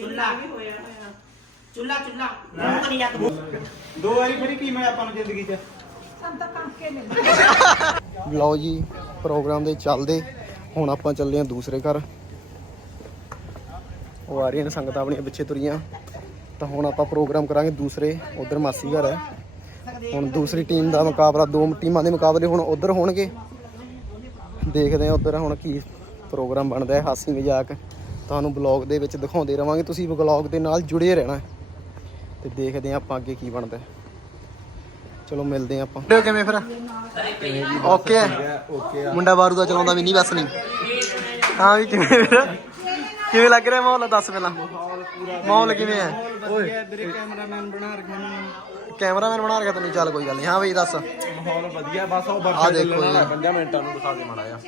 ਚੁੱਲਾ ਚੁੱਲਾ ਚੁੱਲਾ ਮੂੰਹ ਨਹੀਂ ਯਾਦ ਦੋ ਵਾਰੀ ਫਿਰ ਕੀ ਮੈਂ ਆਪਾਂ ਨੂੰ ਜ਼ਿੰਦਗੀ 'ਚ? ਲਓ ਜੀ ਪ੍ਰੋਗਰਾਮ ਦੇ ਚੱਲਦੇ। ਹੁਣ ਆਪਾਂ ਚੱਲੇ ਆ ਦੂਸਰੇ ਘਰ। ਉਹ ਆ ਰਹੀਆਂ ਨੇ ਸੰਗਤਾਂ ਆਪਣੀਆਂ ਪਿੱਛੇ ਤੁਰੀਆਂ। ਤਾਂ ਹੁਣ ਆਪਾਂ ਪ੍ਰੋਗਰਾਮ ਕਰਾਂਗੇ ਦੂਸਰੇ। ਉਧਰ ਮਾਸੀ ਘਰ ਹੈ। ਹੁਣ ਦੂਸਰੀ ਟੀਮ ਦਾ ਮੁਕਾਬਲਾ ਦੋ ਟੀਮਾਂ ਦੇ ਮੁਕਾਬਲੇ ਹੁਣ ਉਧਰ ਹੋਣਗੇ। ਦੇਖਦੇ ਆ ਉਧਰ ਹੁਣ ਕੀ ਪ੍ਰੋਗਰਾਮ ਬਣਦਾ ਹੈ। ਹਾਸੀ ਮਜ਼ਾਕ। ਤੁਹਾਨੂੰ ਬਲੌਗ ਦੇ ਵਿੱਚ ਦਿਖਾਉਂਦੇ ਰਵਾਂਗੇ। ਤੁਸੀਂ ਬਲੌਗ ਦੇ ਨਾਲ ਜੁੜੇ ਰਹਿਣਾ। ਤੇ ਦੇਖਦੇ ਆ ਆਪਾਂ ਅੱਗੇ ਕੀ ਬਣਦਾ। ਚਲੋ ਮਿਲਦੇ ਆ ਆਪਾਂ। ਵੀਡੀਓ ਕਿਵੇਂ ਫਿਰ? ਓਕੇ ਹੈ। ਓਕੇ ਮੁੰਡਾ ਬਾਰੂ ਦਾ ਚਲਾਉਂਦਾ ਵੀ ਨਹੀਂ ਬਸ ਨਹੀਂ। ਹਾਂ ਵੀ ਕਿਵੇਂ ਫਿਰ? ਕਿਵੇਂ ਲੱਗ ਰਿਹਾ ਮਾਹੌਲ? ਦੱਸ ਪਹਿਲਾਂ। ਮਾਹੌਲ ਕਿਵੇਂ ਹੈ? ਓਏ ਵੀਰੇ ਕੈਮਰਾਮੈਨ ਬਣਾ ਰੱਖਿਆ ਮੈਨੂੰ ਕੈਮਰਾਮੈਨ ਬਣਾ ਰਿਹਾ ਤੈਨੂੰ ਚੱਲ ਕੋਈ ਗੱਲ ਨਹੀਂ। ਹਾਂ ਬਈ ਦੱਸ। ਮਾਹੌਲ ਵਧੀਆ ਬਸ ਉਹ ਆਹ ਬਰਫ ਦੇਖੋ ਜੀ। 5 ਮਿੰਟਾਂ ਨੂੰ ਦਿਖਾ ਦੇ ਮਾੜਾ ਜਿਹਾ।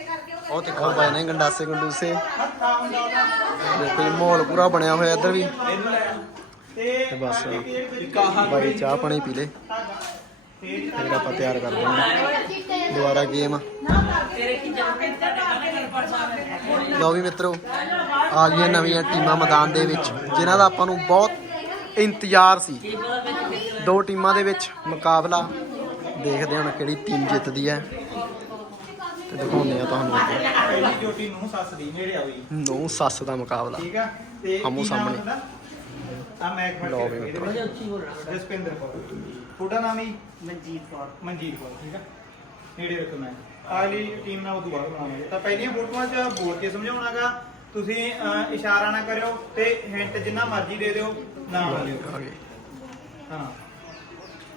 ਉਹ ਤੇ ਖੋਲ ਪਏ ਨੇ ਗੰਡਾਸੇ ਗੰਡੂਸੇ। ਦੇਖੋ ਜੀ ਮਾਹੌਲ ਪੂਰਾ ਬਣਿਆ ਹੋਇਆ ਇੱਧਰ ਵੀ। ਤੇ ਬਸ ਬਾਈ ਚਾਹ ਪਾਣੀ ਪੀ ਲੇ। ਫਿਰ ਆਪਾਂ ਤਿਆਰ ਕਰ ਦਿੰਦੇ ਦੁਬਾਰਾ ਗੇਮ ਲਓ ਵੀ ਮਿੱਤਰੋ ਆ ਗਈਆਂ ਨਵੀਆਂ ਟੀਮਾਂ ਮੈਦਾਨ ਦੇ ਵਿੱਚ ਜਿਨ੍ਹਾਂ ਦਾ ਆਪਾਂ ਨੂੰ ਬਹੁਤ ਇੰਤਜ਼ਾਰ ਸੀ। ਦੋ ਟੀਮਾਂ ਦੇ ਵਿੱਚ ਮੁਕਾਬਲਾ ਦੇਖਦੇ ਹਾਂ ਕਿਹੜੀ ਟੀਮ ਜਿੱਤਦੀ ਹੈ। ਤੇ ਦਿਖਾਉਂਦੇ ਆ ਤੁਹਾਨੂੰ ਅੱਗੇ। ਪਹਿਲੀ ਚੋਟੀ ਨੂੰ ਸੱਸ ਦੀ ਨੇੜੇ ਆਉਈ ਨੌ ਸੱਸ ਦਾ ਮੁਕਾਬਲਾ। ਠੀਕ ਆ ਤੇ ਨਾਮ ਸਾਹਮਣੇ। ਆ ਮੈਂ ਇੱਕ ਲਓ ਵੀ ਮਿੰਟ ਮਿੱਤਰੋ। ਜਸਪਿੰਦਰ ਕੌਰ। ਤੁਹਾਡਾ ਨਾਮ ਹੀ ਮਨਜੀਤ ਕੌਰ। ਮਨਜੀਤ ਕੌਰ ਠੀਕ ਆ। ਨੇੜੇ ਰੱਖੋ ਮੈਂ। ਅਗਲੀ ਟੀਮ ਨਾਲ ਉਦੋਂ ਬਾਅਦ ਬਣਾਵਾਂਗੇ। ਤਾਂ ਪਹਿਲੀਆਂ ਫੋਟੋਆਂ 'ਚ ਬੋਲ ਕੇ ਸਮਝਾਉਣਾਗਾ। ਤੁਸੀਂ ਇਸ਼ਾਰਾ ਨਾ ਕਰਿਓ ਤੇ ਹਿੰਟ ਜਿੰਨਾ ਮਰਜ਼ੀ ਦੇ ਦਿਓ ਨਾ ਹਾਂ।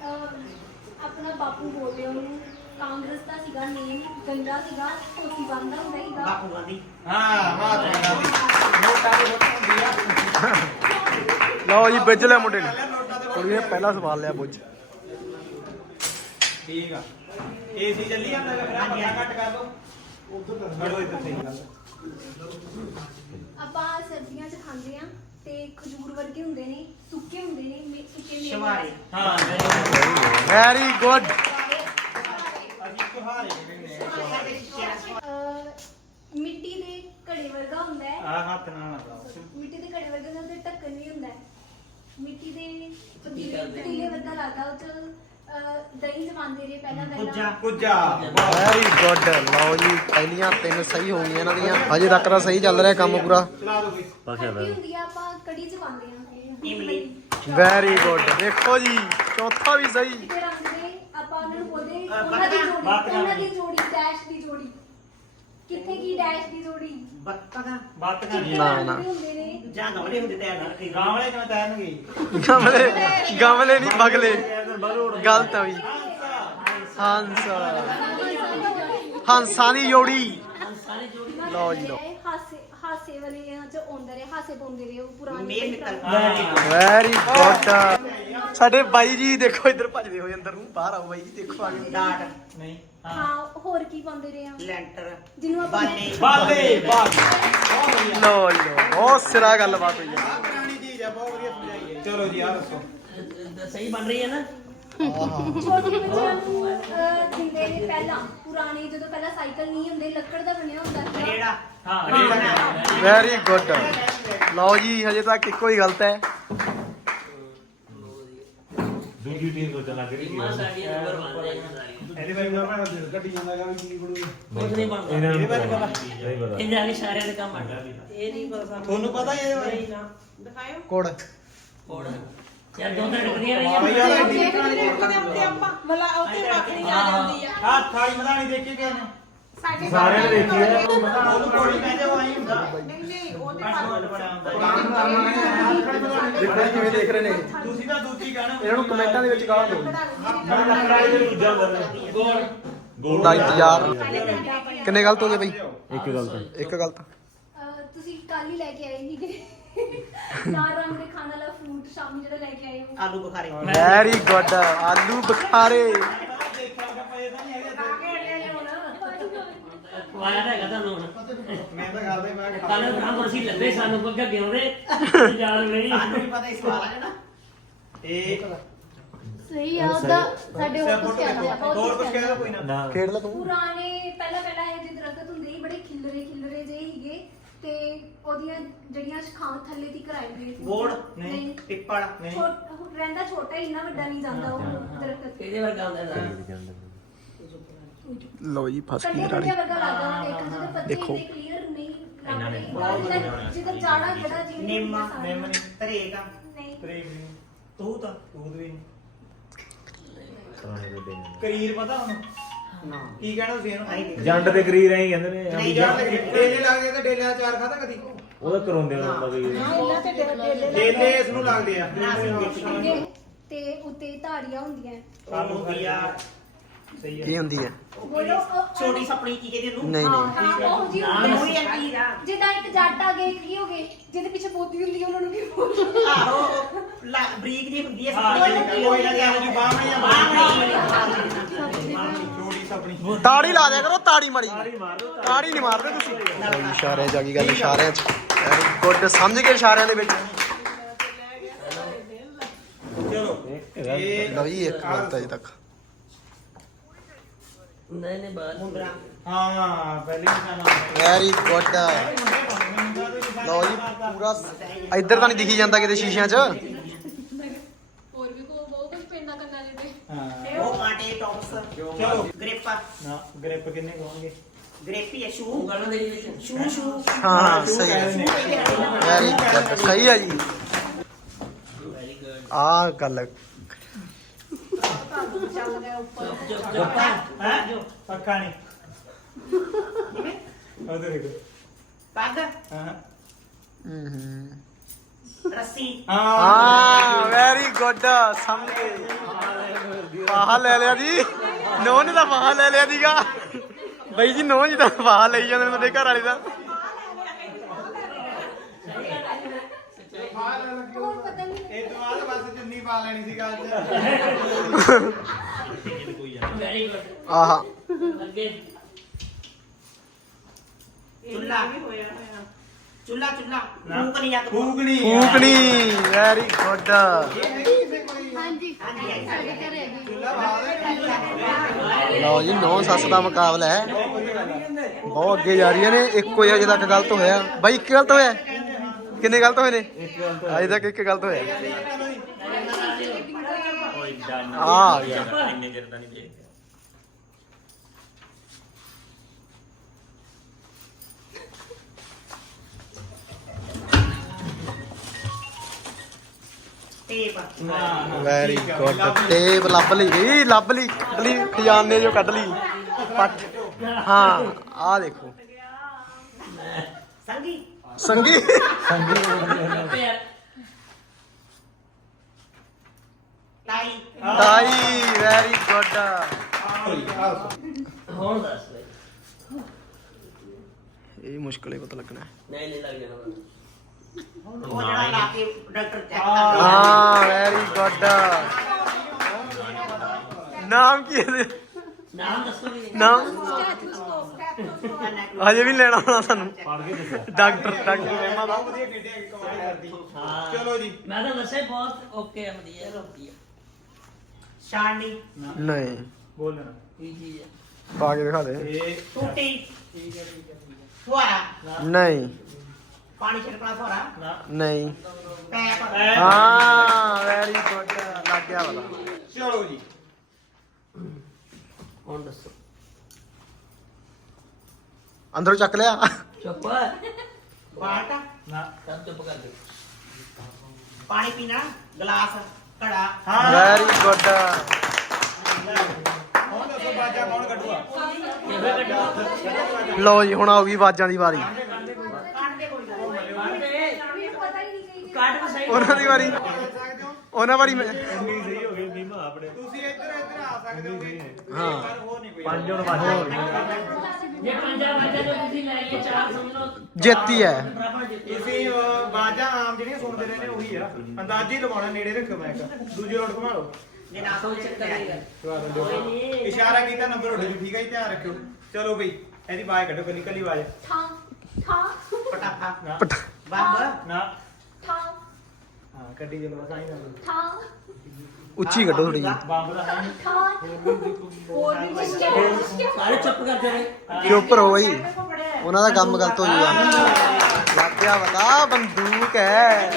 ਆਪਣਾ ਬਾਪੂ ਬੋਲਦੇ ਉਹਨੂੰ ਕਾਂਗਰਸ ਦਾ ਸੀਗਾ ਨੇਮ ਗੰਦਾ ਸੀਗਾ ਧੋਤੀ ਬੰਦਾ ਹੁੰਦਾ ਸੀਗਾ। ਬਾਪੂ ਗਾਂਧੀ। ਹਾਂ ਮਹਾਤਮਾ ਗਾਂਧੀ ਨੋਟਾਂ ਦੀ ਫੋਟੋ ਹੁੰਦੀ ਆ ਲਓ ਜੀ ਬੁੱਝ ਲਿਆ ਮੁੰਡੇ ਨੇ। ਕੁੜੀ ਨੇ ਪਹਿਲਾ ਸਵਾਲ ਲਿਆ ਬੁੱਝ ਠੀਕ ਆ। ਏਸੀ ਚੱਲੀ ਜਾਂਦਾ ਹੈ ਫਿਰ ਘੱਟ ਕਰ ਦੋ। ਉਧਰ ਕਰੋ। ਇੱਧਰ ਸਹੀ ਗੱਲ ਆਪਾਂ ਸਰਦੀਆਂ 'ਚ ਖਾਂਦੇ ਆ ਤੇ ਖਜੂਰ ਵਰਗੇ ਹੁੰਦੇ ਨੇ ਸੁੱਕੇ ਹੁੰਦੇ ਨੇ ਮੇ- ਸੁੱਕੇ ਮੇਵੇ। ਸ਼ਵਾਰੇ। ਹਾਂ ਵੈਰੀ ਗੁੱਡ ਅਸੀਂ ਤੁਹਾਰੇ ਕਹਿੰਦੇ ਅਹ ਮਿੱਟੀ ਦੇ ਘੜੇ ਵਰਗਾ ਹੁੰਦਾ ਹੈ। ਆ ਹੱਥ ਨਾਲ ਨਾ ਲਾਓ ਮਿੱਟੀ ਦੇ ਘੜੇ ਵਰਗਾ ਹੁੰਦਾ ਤੇ ਢੱਕਣ ਵੀ ਹੁੰਦਾ ਹੈ। ਮਿੱਟੀ ਦੇ ਪਤੀਲੇ ਪਤੀਲੇ ਵਰਗਾ ਲੱਗਦਾ ਉਹ ਚ ਅਹ, ਦਹੀਂ ਜਮਾਉਂਦੇ ਨੇ ਪਹਿਲਾਂ ਪੁੱਜਾ ਪਹਿਲਾਂ ਕੁਝਾ ਵੈਰੀ ਗੁੱਡ ਲਓ ਜੀ ਪਹਿਲੀਆਂ ਤਿੰਨ ਸਹੀ ਹੋ ਗਈਆਂ ਇਹਨਾਂ ਦੀਆਂ। ਹਜੇ ਤੱਕ ਤਾਂ ਸਹੀ ਚੱਲ ਰਿਹਾ ਕੰਮ ਪੂਰਾ। ਚਲਾ ਦੋ ਕੋਈ ਕੜੀ ਹੁੰਦੀ ਆ ਆਪਾਂ ਕੜੀ ਚ ਪਾਉਂਦੇ ਆ। ਇਮਲੀ। ਵੈਰੀ ਗੁੱਡ ਦੇਖੋ ਜੀ ਚੌਥਾ ਵੀ ਸਹੀ। ਕਿਤੇ ਰੰਗ ਦੇ ਆਪਾਂ ਉਹਨਾਂ ਨੂੰ ਬੋਲਦੇ ਉਹਨਾਂ ਦੀ ਜੋੜੀ ਉਹਨਾਂ ਦੀ ਜੋੜੀ ਡੈਸ਼ ਦੀ ਜੋੜੀ। ਕਿੱਥੇ ਕੀ ਡੈਸ਼ ਦੀ ਜੋੜੀ ਬੱਤਖਾਂ ਬਾਤ ਕਰ ਨਾ, ਨਾ। ਦੇ ਹੁੰਦੇ ਨੇ? ਜਾਂ ਗਮਲੇ ਹੁੰਦੇ ਤੇ ਨਾ ਰੱਖੀ ਗਾਵਲੇ ਕਿਵੇਂ ਤੈਰਨਗੇ ਗਮਲੇ ਗਮਲੇ ਨਹੀਂ ਬਗਲੇ ਗਲਤ ਆ ਵੀ। ਹੰਸ ਹੰਸਾਂ ਦੀ ਜੋੜੀ। ਲਓ ਜੀ ਲਓ। ਇਹ ਹਾਸੇ ਹਾਸੇ ਵਾਲੇ ਇਹਨਾਂ ਚ ਆਉਂਦੇ ਰਹੇ ਹਾਸੇ ਪਾਉਂਦੇ ਰਹੇ ਉਹ ਪੁਰਾਣੇ ਮੇਲ ਨਿਕਲ ਪੁਰਾਣੇ। ਵੈਰੀ ਗੁੱਡ ਸਾਡੇ ਬਾਈ ਜੀ ਦੇਖੋ ਇੱਧਰ ਭੱਜਦੇ ਹੋਏ ਅੰਦਰ ਨੂੰ ਬਾਹਰ ਆਓ ਬਾਈ ਜੀ ਦੇਖੋ ਆ ਗਏ। ਡਾਟ ਨਹੀਂ। ਹਾਂ। ਹੋਰ ਕੀ ਪਾਉਂਦੇ ਰਹੇ ਆ? ਲੈਂਟਰ। ਜਿਹਨੂੰ ਆਪਾਂ ਬਾਲੇ। ਬਾਲੇ ਬਾਲੇ। ਲਓ ਜੀ ਲਓ ਬਹੁਤ ਸਿਰਾ ਗੱਲਬਾਤ ਹੋਈ ਹੈ ਪੁਰਾਣੀ ਚੀਜ਼ ਆ ਬਹੁਤ ਵਧੀਆ ਸਮਝਾਈ ਹੈ ਚਲੋ ਜੀ ਆ ਦੱਸੋ। ਸਹੀ ਬਣ ਰਹੀ ਹੈ ਨਾ? ਛੋਟੇ ਬੱਚਿਆਂ ਨੂੰ ਅਹ, ਦਿੰਦੇ ਨੇ ਪਹਿਲਾਂ ਪੁਰਾਣੇ ਜਦੋਂ ਪਹਿਲਾਂ ਸਾਈਕਲ ਨਹੀਂ ਹੁੰਦੇ ਲੱਕੜ ਦਾ ਬਣਿਆ ਹੁੰਦਾ ਸੀ। ਰੇੜਾ। ਹਾਂ ਵੈਰੀ ਗੁੱਡ ਲਓ ਜੀ ਹਜੇ ਤੱਕ ਇੱਕੋ ਹੀ ਗਲਤ ਹੈ। ਦੂਜੀ ਟੀਮ ਤੋਂ ਚੱਲਾ ਕਰੀ ਇਹਦੇ ਬਾਰੇ ਮੈਂ ਗੱਡੀ ਜਾਂਦਾ ਗਾ ਵੀ ਕੀ ਬਣੂ। ਕੁਝ ਨਹੀਂ ਬਣਦਾ। ਇਹਦੇ ਬਾਰੇ ਪਤਾ। ਨਹੀਂ ਪਤਾ ਇਹ ਜਾ ਕੇ ਸਾਰਿਆਂ ਦੇ ਕੰਮ ਆਣਾ ਇਹ ਨਹੀਂ ਪਤਾ ਤੁਹਾਨੂੰ ਪਤਾ ਹੀ ਇਹਦੇ ਬਾਰੇ? ਨਹੀਂ ਨਾ। ਦਿਖਾਇਓ। ਕੋੜ। ਕੋੜ। ਯਾਰ ਦੋ ਤਿੰਨ ਟਕਰੀਆਂ ਰਹੀਆਂ। ਯਾਰ ਐਡੀ ਪੁਰਾਣੀ ਹਾਂ ਥਾਲੀ ਮਧਾਣੀ ਦੇਖ ਕੇ ਗਏ ਨੇ ਸਾਰਿਆਂ ਨੇ ਦੇਖੀ ਹੈ ਉਹਨੂੰ ਕੋੜੀ ਕਹਿੰਦੇ ਉਹ ਆਈ ਹੁੰਦਾ। ਦੇਖੋ ਜੀ ਕਿਵੇਂ ਦੇਖ ਰਹੇ ਨੇ। ਤੁਸੀਂ ਤਾਂ ਦੂਜੀ ਕਹਿਣਾ ਇਹਨਾਂ ਨੂੰ ਕਮੈਂਟਾਂ ਦੇ ਵਿੱਚ ਗਾਲਾਂ ਦਿਓ। ਲੱਕੜਾ ਇਹ ਦੂਜਾ ਬੰਦਾ ਗੋਲ। ਗੋਲ ਦਾ ਇੰਤਜ਼ਾਰ ਕਿੰਨੇ ਗਲਤ ਹੋ ਗਏ ਬਈ? ਇੱਕ ਗੱਲ ਤਾਂ ਇੱਕ ਗਲਤ। ਅਹ, ਤੁਸੀਂ ਕੱਲ ਹੀ ਲੈ ਕੇ ਆਏ ਸੀਗੇ। ਲਾਲ ਰੰਗ ਦੇ ਖਾਣ ਵਾਲਾ ਫਰੂਟ ਸ਼ਾਮੀ ਜਿਹੜਾ ਲੈ ਕੇ ਆਏ ਹੋ। ਆਲੂ ਬੁਖਾਰੇ। ਵੈਰੀ ਗੁੱਡ ਆਲੂ ਬੁਖਾਰੇ। ਆਇਆ ਤਾਂ ਹੈਗਾ ਤੁਹਾਨੂੰ ਹੁਣ। ਮੈਂ ਤਾਂ ਕਰਦੇ ਮੈਂ ਖਾ ਕੱਲ ਬ੍ਰਾਹਮਣ ਸੀ ਲੱਭੇ ਸਾਨੂੰ ਕੋਈ ਗੱਗੇ ਆਉਂਦੇ। ਯਾਦ ਨਹੀਂ। ਵੀ ਪਤਾ ਇਸ ਸਵਾਲ ਆ ਨਾ ਇਹ ਸਹੀ ਆ ਉਹਦਾ ਸਾਡੇ ਹੋਰ ਕੁਝ ਕਹਿੰਦੇ ਆ ਹੋਰ ਕੁਝ ਕਹਿ ਦੋ ਕੋਈ ਨਾ। ਨਾ। ਖੇਡ ਲੈ ਤੂੰ। ਪੁਰਾਣੇ ਪਹਿਲਾਂ ਪਹਿਲਾਂ ਇਹ ਜਿਹੇ ਦਰਖਤ ਹੁੰਦੇ ਸੀ ਬੜੇ ਖਿਲਰੇ ਖਿਲਰੇ ਜਿਹੇ ਹੀਗੇ ਤੇ ਉਹਦੀਆਂ ਜਿਹੜੀਆਂ ਸ਼ਖਾਂ ਥੱਲੇ ਦੀ ਕਰਾਈ ਹੋਈ ਸੀ। ਬੋੜ ਨਹੀਂ। ਪਿੱਪਲ? ਨਹੀਂ। ਛੋਟ- ਰਹਿੰਦਾ ਛੋਟਾ ਹੀ ਇੰਨਾ ਵੱਡਾ ਨਹੀਂ ਜਾਂਦਾ ਉਹ ਦਰਖਤ। ਇਹਦੇ ਵਰਗਾ ਹੁੰਦਾ ਨਾ। ਲਓ ਜੀ ਫਸ ਗਈ ਕੱਲੇ ਕੱਲੇ ਪੱਤੇ ਦੇਖੋ। ਨਹੀਂ ਲੱਗਦੇ। ਜਿਹਦਾ ਜਾੜਾ ਜਿਹੜਾ ਜਿਹਨੇ ਨਿੰਮ ਨਿੰਮ ਨਹੀਂ ਤਰੇਗਾ ਨਹੀਂ ਤਰੇਗ ਨਹੀਂ। ਤੂੰ ਤਾਂ ਤੂੰ ਵੀ ਨਹੀਂ। ਕਰੀਰ ਪਤਾ ਉਹਨੂੰ ਨਾ। ਕੀ ਕਹਿਣਾ ਤੁਸੀਂ ਇਹਨੂੰ? ਜੰਡ ਦੇ ਕਰੀਰ ਐਂ ਕਹਿੰਦੇ ਨੇ ਨਹੀਂ ਜਾਣਦੇ ਡੇਲੇ ਲੱਗਦੇ ਤੇ ਡੇਲੇ ਦਾ ਚਾਰ ਖਾਦਾ ਕਦੀ? ਉਹਦਾ ਕਰਾਉਂਦੇ ਆ ਮਤਲਬ ਡੇਲੇ ਇਸ ਨੂੰ ਲੱਗਦੇ ਆ। ਤੇ ਉੱਤੇ ਧਾਰੀਆਂ ਹੁੰਦੀਆਂ। ਸਾਨੂੰ ਗਿਆ। ਸਹੀ ਕੀ ਹੁੰਦੀ ਹੈ ਬੋਲੋ। ਛੋਟੀ ਸਪਣੀ ਕੀ ਕਹਿੰਦੇ ਉਹਨੂੰ? ਨਹੀਂ ਹਾਂ ਨਹੀਂ। ਹਾਂ ਉਹ ਜੀ ਮੂਰੀ ਅੰਗੀ ਦਾ ਜਿੱਦਾਂ ਇੱਕ ਜੱਟ ਆ ਗਏ ਕੀ ਹੋ ਗਏ ਜਿਹਦੇ ਪਿੱਛੇ ਮੋਤੀ ਹੁੰਦੀ ਉਹਨਾਂ ਨੂੰ ਕੀ ਬੋਲਦੇ ਆਹੋ ਉਹ ਲਾ- ਬਰੀਕ ਜੀ ਹੁੰਦੀ ਹੈ ਹਾਂ ਸਪਣੀ ਕੋਈ ਨਾ ਕਿਹੋ ਜੀ ਬਾਹਮਣੀਆਂ ਬਾਹਮਣੀ। ਛੋਟੀ ਸਪਣੀ। ਤਾੜੀ ਲਾ ਦਿਆ ਕਰੋ ਤਾੜੀ ਮਾੜੀ ਮਾਰ ਤਾੜੀ। ਨਹੀਂ ਮਾਰਦੇ ਤੁਸੀਂ। ਇਸ਼ਾਰਿਆਂ 'ਚ ਆ ਗਈ ਗੱਲ ਇਸ਼ਾਰਿਆਂ 'ਚ। ਗੁੱਡ ਸਮਝ ਗਏ ਇਸ਼ਾਰਿਆਂ ਦੇ ਵਿੱਚ। ਚਲੋ। ਇਹ ਲਓ ਜੀ ਇੱਕ ਗਲਤ ਅਜੇ ਤੱਕ। ਨਹੀਂ ਨਹੀਂ ਬਾਹਰ ਹਾਂ ਪਹਿਲੇ ਨਿਸ਼ਾਨਾ ਵੈਰੀ ਗੁੱਡ। ਲਓ ਜੀ ਪੂਰਾ ਇੱਧਰ ਤਾਂ ਨਹੀਂ ਦਿਖੀ ਜਾਂਦਾ ਕਿਤੇ ਸ਼ੀਸ਼ਿਆਂ 'ਚ। ਹੋਰ ਵੀ ਕੋ ਬਹੁਤ ਕੁਝ ਪੈਂਦਾ ਕੰਨਾਂ ਜਿਹੜੇ ਹਾਂ। ਉਹ ਕਾਂਟੇ ਟੌਪਸ ਚਲੋ ਗ੍ਰਿਪ। ਨਾ ਗ੍ਰਿਪ ਕਿੰਨੇ ਕਹੋਗੇ ਗ੍ਰਿਪੀ ਹੈ ਸ਼ੂ। ਗਾਣਾ ਦੇ ਵਿੱਚ। ਸ਼ੂ ਸ਼ੂ। ਹਾਂ? ਹਾਂ ਸਹੀ ਹੈ। ਵੈਰੀ ਗੁੱਡ ਸਹੀ ਹੈ ਜੀ। Very good. ਆਹ ਗੱਲ। ਚੱਲ ਗਿਆ ਉੱਪਰ ਜੱਪਾ ਹੈ ਪੱਕਾ ਨਹੀਂ ਉਹਦੇ ਦੇਖੋ ਪੱਗ ਹਾਂ ਰੱਸੀ ਹਾਂ ਵੈਰੀ ਗੁੱਡ ਸਮਝ ਗਏ ਬਾਹਾ ਲੈ ਲਿਆ ਜੀ ਨੋ ਨੇ ਤਾਂ ਬਾਹਾ ਲੈ ਲਿਆ ਸੀਗਾ ਬਈ ਜੀ ਨੋਹ ਜੀ ਤਾਂ ਵਾਹ ਲਈ ਜਾਂਦੇ ਨੇ ਤੁਹਾਡੇ ਘਰ ਵਾਲੇ ਦਾ ਹੋਰ ਪਤਾ ਨਹੀਂ ਇਹ ਤੋਂ ਬਾਅਦ ਬਸ ਚੁੰਨੀ ਪਾ ਲੈਣੀ ਸੀ ਗੱਲ 'ਚ। ਵੈਰੀ ਗੁੱਡ ਆਹਾ। ਅੱਗੇ ਚੁੱਲਾ ਚੁੱਲਾ ਚੁੱਲਾ ਫੂਕਣੀ ਅੱਗ ਫੂਕਣੀ ਫੂਕਣੀ ਵੈਰੀ ਗੁੱਡ ਇਹ ਹੈਗੀ ਕਿਸੇ ਕੋਈ ਹਾਂਜੀ ਹਾਂਜੀ। ਸਾਡੇ ਘਰੇ ਹੈਗੀ ਚੁੱਲਾ ਬਾਦ ਲਓ ਜੀ ਨੌ ਸੱਸ ਦਾ ਮੁਕਾਬਲਾ ਹੈ। ਬਹੁਤ ਅੱਗੇ ਜਾ ਰਹੀਆਂ ਨੇ। ਇੱਕੋ ਹੀ ਅਜੇ ਤੱਕ ਗਲਤ ਹੋਇਆ। ਬਾਈ ਇੱਕ ਗਲਤ ਹੋਇਆ? ਕਿੰਨੇ ਗਲਤ ਹੋਏ ਨੇ? ਅਜੇ ਤੱਕ ਇੱਕ ਗਲਤ ਹੋਇਆ। ਆ ਆ ਗਿਆ। ਇੰਨੇ ਚਿਰ ਤਾਂ ਨਹੀਂ ਦੇ ਟੇਪ ਵੈਰੀ ਗੁੱਡ ਟੇਪ ਲੱਭ ਲਈ। ਗਈ ਲੱਭ ਲਈ। ਕੱਢ ਲਈ। ਖਜ਼ਾਨੇ ਜੋ ਕੱਢ ਲਈ। ਪੱਟ। ਹਾਂ ਆ ਦੇਖੋ। ਸੰਗੀ। ਸੰਗੀ? ਪਿਆਰ ਟਾਈ ਵੈਰੀ ਗੁੱਡ ਹੁਣ ਦੱਸ ਬਈ। ਇਹ ਮੁਸ਼ਕਲ ਹੀ ਪਤਾ ਲੱਗਣਾ ਹੈ। ਨਹੀਂ ਨਹੀਂ ਲੱਗ ਜਾਣਾ। ਉਹ ਜਿਹੜਾ ਲਾ ਕੇ ਡਾਕਟਰ ਚੈੱਕ ਹਾਂ ਵੈਰੀ ਗੁੱਡ ਨਾਮ ਕੀ ਹੈ ਇਹਦੇ? ਨਾਮ ਦੱਸੋ ਵੀ ਨਾਮ? ਕਰਦਾ ਹਜੇ ਵੀ ਲੈਣਾ ਹੋਣਾ ਸਾਨੂੰ। ਪੜ ਕੇ ਦੱਸਿਆ ਡਾਕਟਰ ਡਾਕਟਰ। ਮਹਿਮਾ ਬਹੁਤ ਵਧੀਆ ਕਮਾਲ ਕਰਦੀ ਹਾਂ। ਚਲੋ ਜੀ। ਮੈਂ ਤਾਂ ਦੱਸਿਆ ਬਹੁਤ ਓਕੇ ਆ ਵਧੀਆ ਵਧੀਆ ਸ਼ਾਨੀ ਨਹੀਂ। ਬੋਲਣਾ। ਕੀ ਚੀਜ਼ ਹੈ। ਪਾ ਕੇ ਦਿਖਾ ਦੇ। ਇਹ ਟੂਟੀ। ਠੀਕ ਹੈ ਠੀਕ ਹੈ ਠੀਕ ਹੈ ਫੁਹਾਰਾ ਨਹੀਂ। ਪਾਣੀ ਛਿੜਕਣਾ ਫੁਹਾਰਾ। ਨਾ। ਨਹੀਂ। ਪੈਪ ਹਾਂ ਵੈਰੀ ਗੁੱਡ ਲੱਗ ਗਿਆ ਵਾਲਾ। ਚਲੋ ਜੀ। ਹੁਣ ਦੱਸੋ। ਅੰਦਰੋਂ ਚੱਕ ਲਿਆ। ਚੁੱਪ। ਬਾਲਟਾ। ਨਾ। ਸਭ ਚੁੱਪ ਕਰ ਦੇ ਪਾਣੀ ਪੀਣਾ। ਗਲਾਸ। ਹਾਂ। ਵੈਰੀ ਗੁੱਡ ਹੁਣ ਦੱਸੋ ਬਾਜਾ ਕੌਣ ਕੱਢੂਗਾ ਲਓ ਜੀ ਹੁਣ ਆਊਗੀ ਆਵਾਜ਼ਾਂ ਦੀ ਵਾਰੀ। ਉਹਨਾਂ ਦੀ ਵਾਰੀ ਉਹਨਾਂ ਵਾਰੀ ਮੈਂ ਸਹੀ ਹੋ ਗਈ ਮੀਮਾ ਆਪਣੇ ਤੁਸੀਂ ਇੱਧਰ ਇੱਧਰ ਆ ਸਕਦੇ ਹੋਗੇ ਹਾਂ। ਪਰ ਹੋਰ ਨਹੀਂ ਕੋਈ ਪੰਜ ਹੁਣ ਵਾਜੇ ਜੇ ਪੰਜਾਂ ਵਜੇ ਤੋਂ ਤੁਸੀਂ ਲੈ ਕੇ ਚਾਰ ਸਮਝ ਲਓ। ਜਿੱਤੀ ਹੈ ਬਰਾਬਰ ਜਿੱਤੀ ਤੁਸੀਂ ਅਹ, ਬਾਜਾਂ ਆਮ ਜਿਹੜੀਆਂ ਸੁਣਦੇ ਰਹਿੰਦੇ ਉਹੀ ਆ। ਅੰਦਾਜ਼ੇ ਹੀ ਲਗਾਉਣਾ ਨੇੜੇ ਰੱਖੋ ਮੈਂ ਇੱਕ। ਦੂਜੇ ਰੋਡ ਘੁਮਾ ਲਓ। ਜੇ ਨਾ ਸੋਚ ਸੋਚ ਕਰੇਗਾ ਦੁਬਾਰਾ ਕੋਈ ਦਿਓ ਨਹੀਂ ਇਸ਼ਾਰਾ ਕੀਤਾ ਨੰਬਰ ਉੱਡ ਜੂ ਠੀਕ ਹੈ ਜੀ ਧਿਆਨ ਰੱਖਿਓ। ਚਲੋ ਬਈ ਇਹਦੀ ਆਵਾਜ਼ ਕੱਢੋ ਕੱਲੀ ਕੱਲੀ ਆਵਾਜ਼। ਠਾਂ ਠਾਂ। ਪਟਾਖਾ ਨਾ। ਬੰਬ। ਨਾ। ਠਾਂ ਹਾਂ ਕੱਢੀ ਚਲੋ ਬਸ ਆਈ ਨਾ ਠਾਂ। ਉੱਚੀ ਕੱਢੋ ਥੋੜੀ ਜਿਹੀ। ਬੰਬ ਦਾ ਹੈ ਸਾਰੇ ਚੁੱਪ ਕਰਦੇ ਰਹੇ। ਚੁੱਪ ਰਹੋ ਬਈ। ਉਹਨਾਂ ਦਾ ਕੰਮ ਗਲਤ ਹੋ ਜੂਗਾ ਗਿਆ ਪਤਾ ਬੰਦੂਕ ਹੈ।